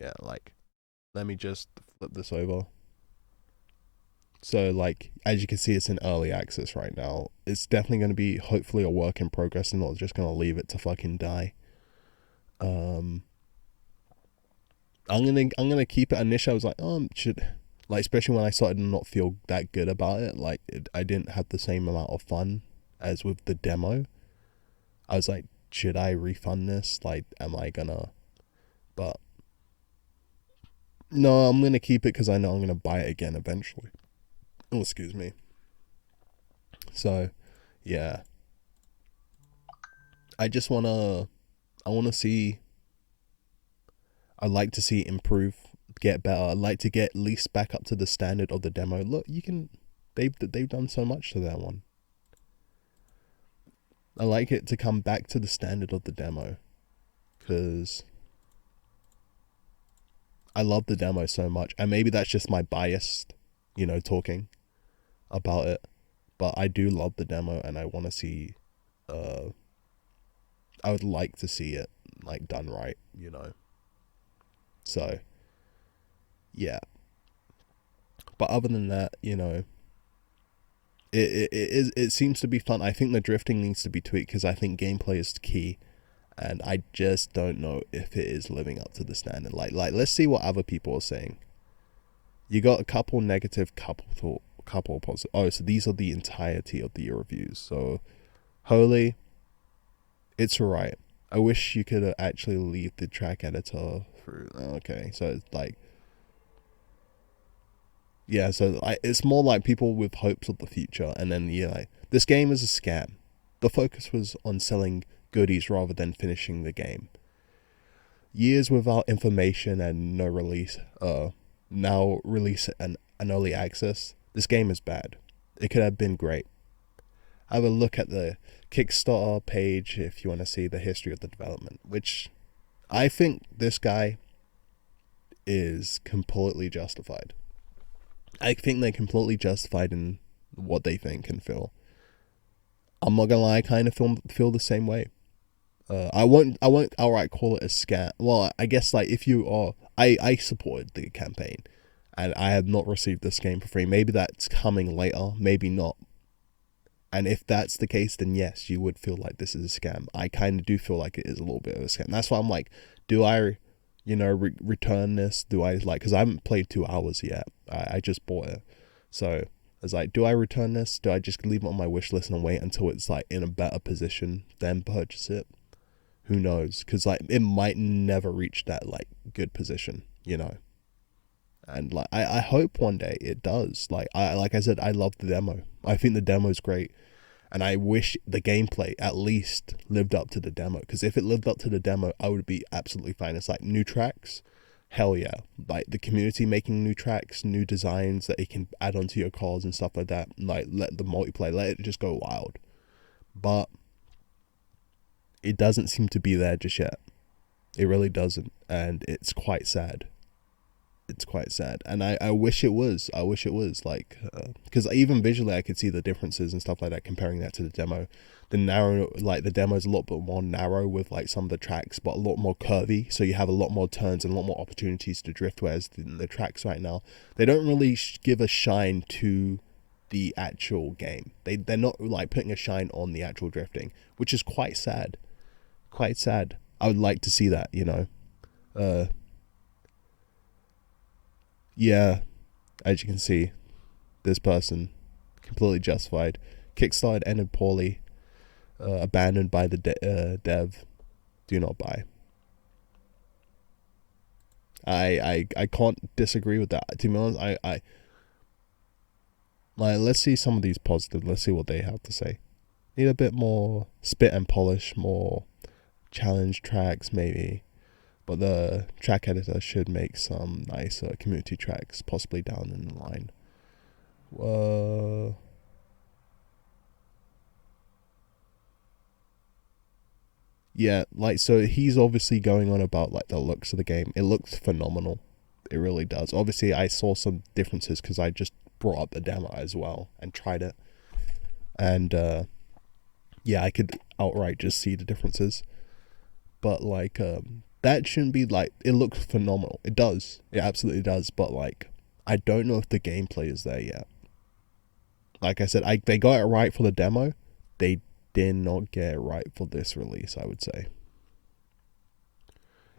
yeah, like... let me just flip this over. So like, as you can see, it's in early access right now. It's definitely going to be hopefully a work in progress and not just going to leave it to fucking die. I'm gonna keep it. Initially I was like, should... like, especially when I started to not feel that good about it, like I didn't have the same amount of fun as with the demo. I was like, should I refund this? Like, am I gonna... but no, I'm gonna keep it because I know I'm gonna buy it again eventually. Oh, excuse me. So, yeah. I wanna see... I'd like to see it improve, get better. I'd like to get at least back up to the standard of the demo. Look, you can... they've done so much to that one. I like it to come back to the standard of the demo, because I love the demo so much, and maybe that's just my bias, talking about it. But I do love the demo, and I want to see. I would like to see it like done right. So yeah. But other than that, it seems to be fun. I think the drifting needs to be tweaked because I think gameplay is key, and I just don't know if it is living up to the standard. Like let's see what other people are saying. You got a couple negative, couple positive. Oh, so these are the entirety of the reviews. So, Holy, it's alright. I wish you could actually leave the track editor through. Okay, so it's like, yeah, so it's more like people with hopes of the future, and then like this game is a scam. The focus was on selling goodies rather than finishing the game. Years without information and no release. Now release an early access. This game is bad. It could have been great. Have a look at the Kickstarter page if you want to see the history of the development, which I think this guy is completely justified. I think they're completely justified in what they think and feel. I'm not gonna lie, I kind of feel the same way. I won't outright call it a scam. Well, I guess like if you are, I supported the campaign, and I have not received this game for free. Maybe that's coming later, maybe not. And if that's the case, then yes, you would feel like this is a scam. I kind of do feel like it is a little bit of a scam. That's why I'm like, do I, return this? Do I because I haven't played 2 hours yet. I just bought it, so I was like, do I return this? Do I just leave it on my wish list and wait until it's like in a better position, then purchase it? Who knows? Because like it might never reach that like good position. And like I hope one day it does. Like I said, I love the demo. I think the demo is great, and I wish the gameplay at least lived up to the demo. Because if it lived up to the demo, I would be absolutely fine. It's like new tracks, hell yeah! Like the community making new tracks, new designs that it can add onto your cars and stuff like that. Like let the multiplayer, let it just go wild. But it doesn't seem to be there just yet. It really doesn't, and it's quite sad. It's quite sad, and I wish it was. I wish it was like, because even visually I could see the differences and stuff like that. Comparing that to the demo, the demo is a lot bit more narrow with like some of the tracks, but a lot more curvy. So you have a lot more turns and a lot more opportunities to drift. Whereas the tracks right now, they don't really give a shine to the actual game. They're not like putting a shine on the actual drifting, which is quite sad. Quite sad. I would like to see that. Uh, yeah, as you can see, this person completely justified. Kickstarted ended poorly. Abandoned by the dev. Do not buy. I can't disagree with that. To be honest, I like, let's see some of these positive. Let's see what they have to say. Need a bit more spit and polish, more challenge tracks maybe. But the track editor should make some nice community tracks, possibly down in the line. Yeah, like, so he's obviously going on about like the looks of the game. It looks phenomenal. It really does. Obviously, I saw some differences because I just brought up the demo as well and tried it. And yeah, I could outright just see the differences. But like, that shouldn't be like, it looks phenomenal. It does. It absolutely does. But like, I don't know if the gameplay is there yet. Like I said, they got it right for the demo. They did not get it right for this release, I would say.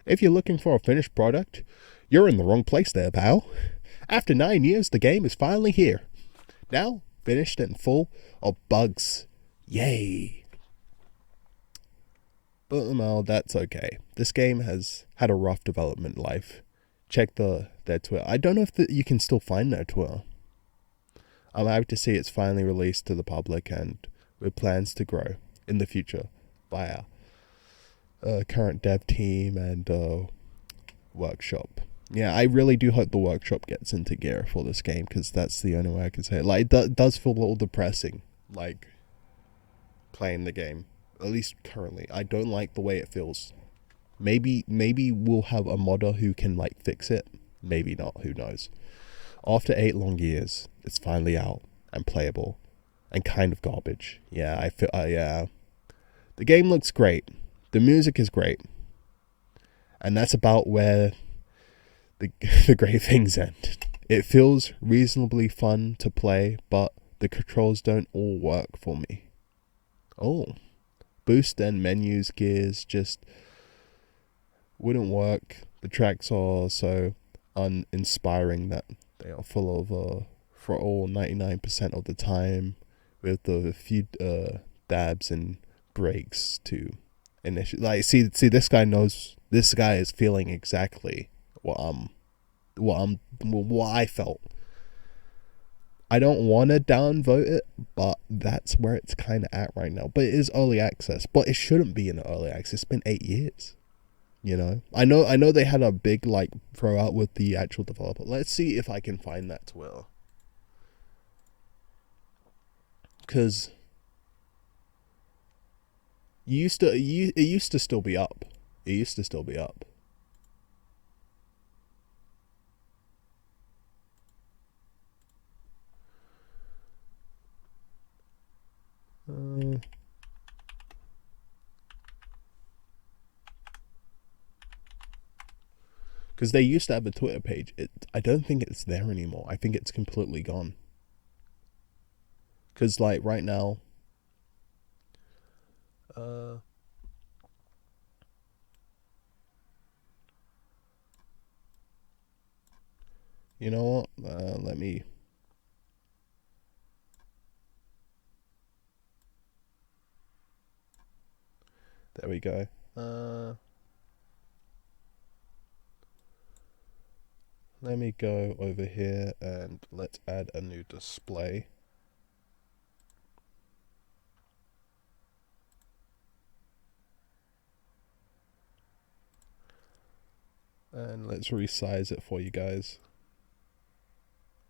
If you're looking for a finished product, you're in the wrong place there, pal. After 9 years, the game is finally here. Now, finished and full of bugs. Yay. But well, that's okay. This game has had a rough development life. Check their Twitter. I don't know if you can still find their Twitter. I'm happy to see it's finally released to the public, and with plans to grow in the future by our current dev team and workshop. Yeah, I really do hope the workshop gets into gear for this game, because that's the only way I can say it. Like, it does feel a little depressing, like, playing the game At least currently, I don't like the way it feels. Maybe we'll have a modder who can like fix it. Maybe not. Who knows? After 8 long years, it's finally out and playable, and kind of garbage. Yeah, I feel. Yeah, the game looks great. The music is great, and that's about where the the great things end. It feels reasonably fun to play, but the controls don't all work for me. Oh, boost and menus gears just wouldn't work. The tracks are so uninspiring that they are full of for all 99% of the time, with the few dabs and breaks to initiate. Like, see, this guy is feeling exactly what I felt. I don't want to downvote it, but that's where it's kind of at right now. But it is early access, but it shouldn't be in early access. It's been 8 years. You know, I know they had a big like throw out with the actual developer. Let's see if I can find that Twitter, because it used to still be up. It used to still be up. Because they used to have a Twitter page. I don't think it's there anymore. I think it's completely gone. Because like right now, uh, you know what? Let me. There we go. Let me go over here and let's add a new display. And let's resize it for you guys.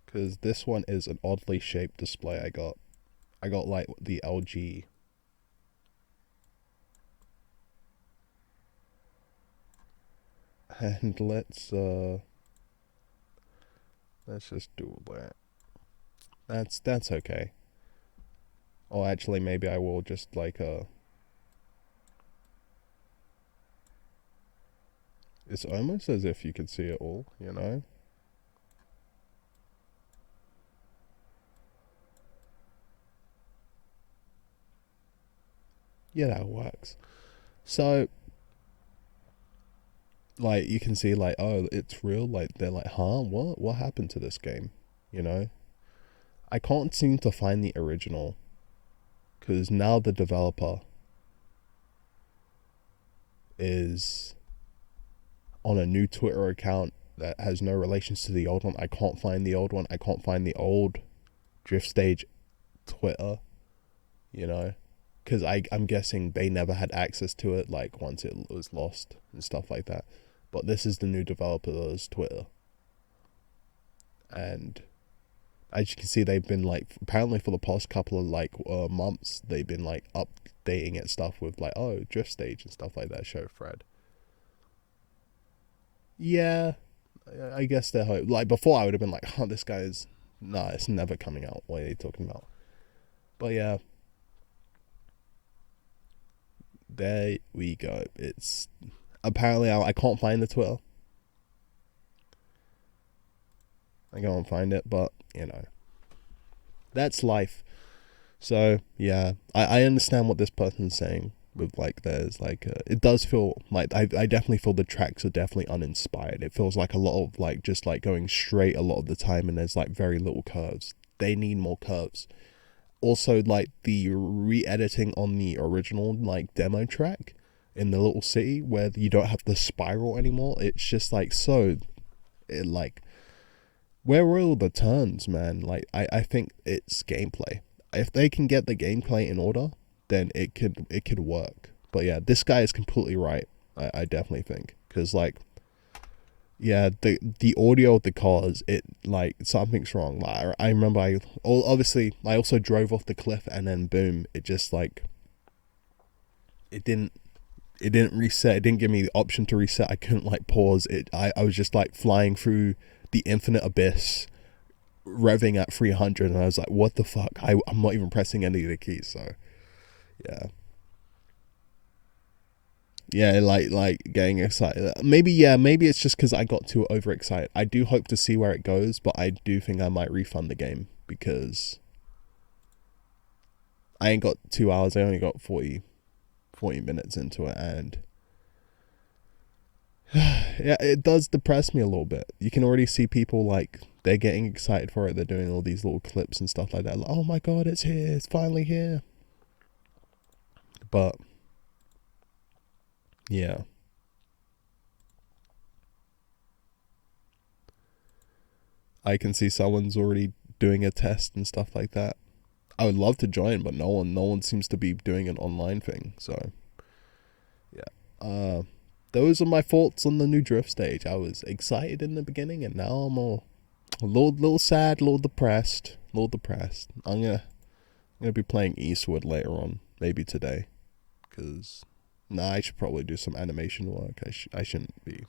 Because this one is an oddly shaped display I got. I got like the LG. And let's just do that. That's okay. Or actually maybe I will just like it's almost as if you could see it all, you know? Yeah, that works. So like you can see like, oh, it's real. Like they're like, huh, what happened to this game, you know? I can't seem to find the original, because now the developer is on a new Twitter account that has no relations to the old one. I can't find the old one. I can't find the old Drift Stage Twitter, you know? Because I'm guessing they never had access to it, like, once it was lost and stuff like that. But this is the new developer's Twitter. And as you can see, they've been, like, apparently for the past couple of, like, months, they've been, like, updating it stuff with, like, oh, Drift Stage and stuff like that, show Fred. Yeah, I guess they're hope. Like, before I would have been like, oh, this guy's, nah, it's never coming out. What are you talking about? But yeah, there we go. It's apparently I can't find the Twitter. I can't find it, but you know, that's life. So yeah, I understand what this person's saying with like there's like it does feel like I definitely feel the tracks are definitely uninspired. It feels like a lot of like just like going straight a lot of the time, and there's like very little curves. They need more curves. Also, like the re-editing on the original like demo track in the little city where you don't have the spiral anymore. It's just like so it like where were all the turns, man? Like I think it's gameplay. If they can get the gameplay in order, then it could work. But yeah, this guy is completely right. I definitely think, because like yeah, the audio of the cars, it like something's wrong. Like I remember obviously I also drove off the cliff, and then boom, it just like it didn't reset. It didn't give me the option to reset. I couldn't like pause it. I was just like flying through the infinite abyss, revving at 300, and I was like, what the fuck? I'm not even pressing any of the keys. So yeah, like getting excited. Maybe it's just because I got too overexcited. I do hope to see where it goes, but I do think I might refund the game because I ain't got 2 hours. I only got 40 minutes into it, and yeah, it does depress me a little bit. You can already see people like they're getting excited for it. They're doing all these little clips and stuff like that. Like, oh my god, it's here! It's finally here. But yeah, I can see someone's already doing a test and stuff like that. I would love to join, but no one seems to be doing an online thing. So yeah, those are my thoughts on the new Drift stage. I was excited in the beginning, and now I'm a little sad, a little depressed. I'm gonna be playing Eastwood later on, maybe today, because I should probably do some animation work. I shouldn't be,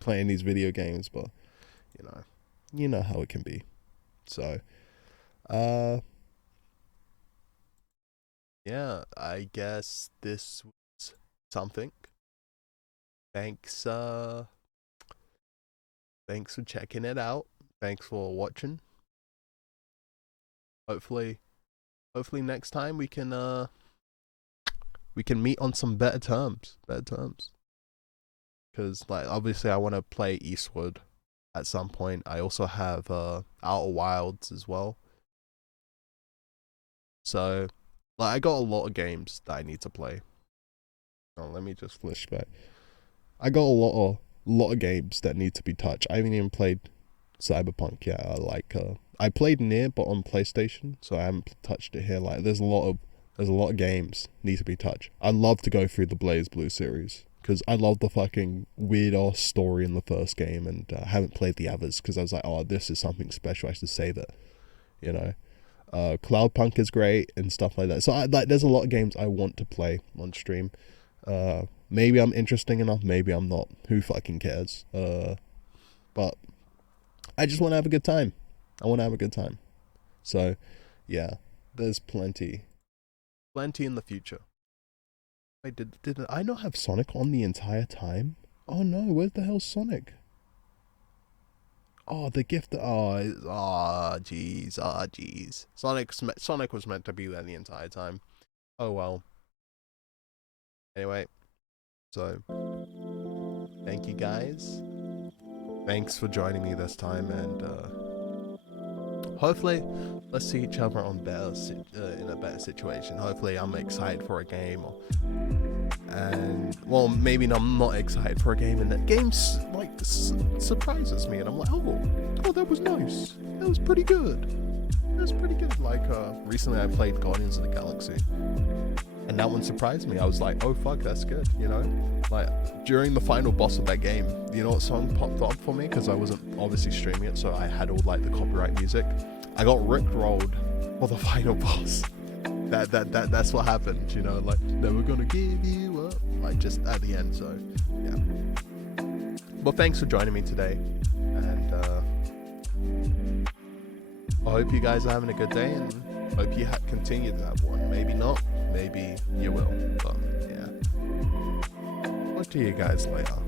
playing these video games, but you know how it can be. So, yeah, I guess this was something. Thanks for checking it out. Thanks for watching. Hopefully next time we can meet on some better terms. Because like obviously I want to play Eastwood at some point. I also have Outer Wilds as well. So like I got a lot of games that I need to play. Oh, let me just flash back. I got a lot of games that need to be touched. I haven't even played Cyberpunk yet. I played Nier, but on PlayStation, so I haven't touched it here. Like there's a lot of games need to be touched. I'd love to go through the BlazBlue series because I love the fucking weird ass story in the first game, and I haven't played the others because I was like, oh, this is something special. I should save it, Cloudpunk is great and stuff like that. So there's a lot of games I want to play on stream. Maybe I'm interesting enough, maybe I'm not. Who fucking cares? But I just want to have a good time. So, yeah, there's plenty in the future. Wait, did I not have Sonic on the entire time? Oh no, where's the hell's Sonic? Oh, the gift. Jeez. Sonic was meant to be there the entire time. Oh well. Anyway, so thank you guys. Thanks for joining me this time, and hopefully let's see each other on in a better situation. Hopefully I'm excited for a game, well, maybe I'm not excited for a game, and that game like surprises me, and I'm like, oh, that was nice. That was pretty good. Like recently I played Guardians of the Galaxy, and that one surprised me. I was like, oh fuck, that's good, Like, during the final boss of that game, what song popped up for me? Because I wasn't obviously streaming it, so I had all, like, the copyright music. I got rickrolled for the final boss. That's what happened, Like, never gonna give you up. Like, just at the end, so, yeah. But thanks for joining me today, and, I hope you guys are having a good day, and hope you continue to have one. Maybe not. Maybe you will, but yeah. Talk to you guys later.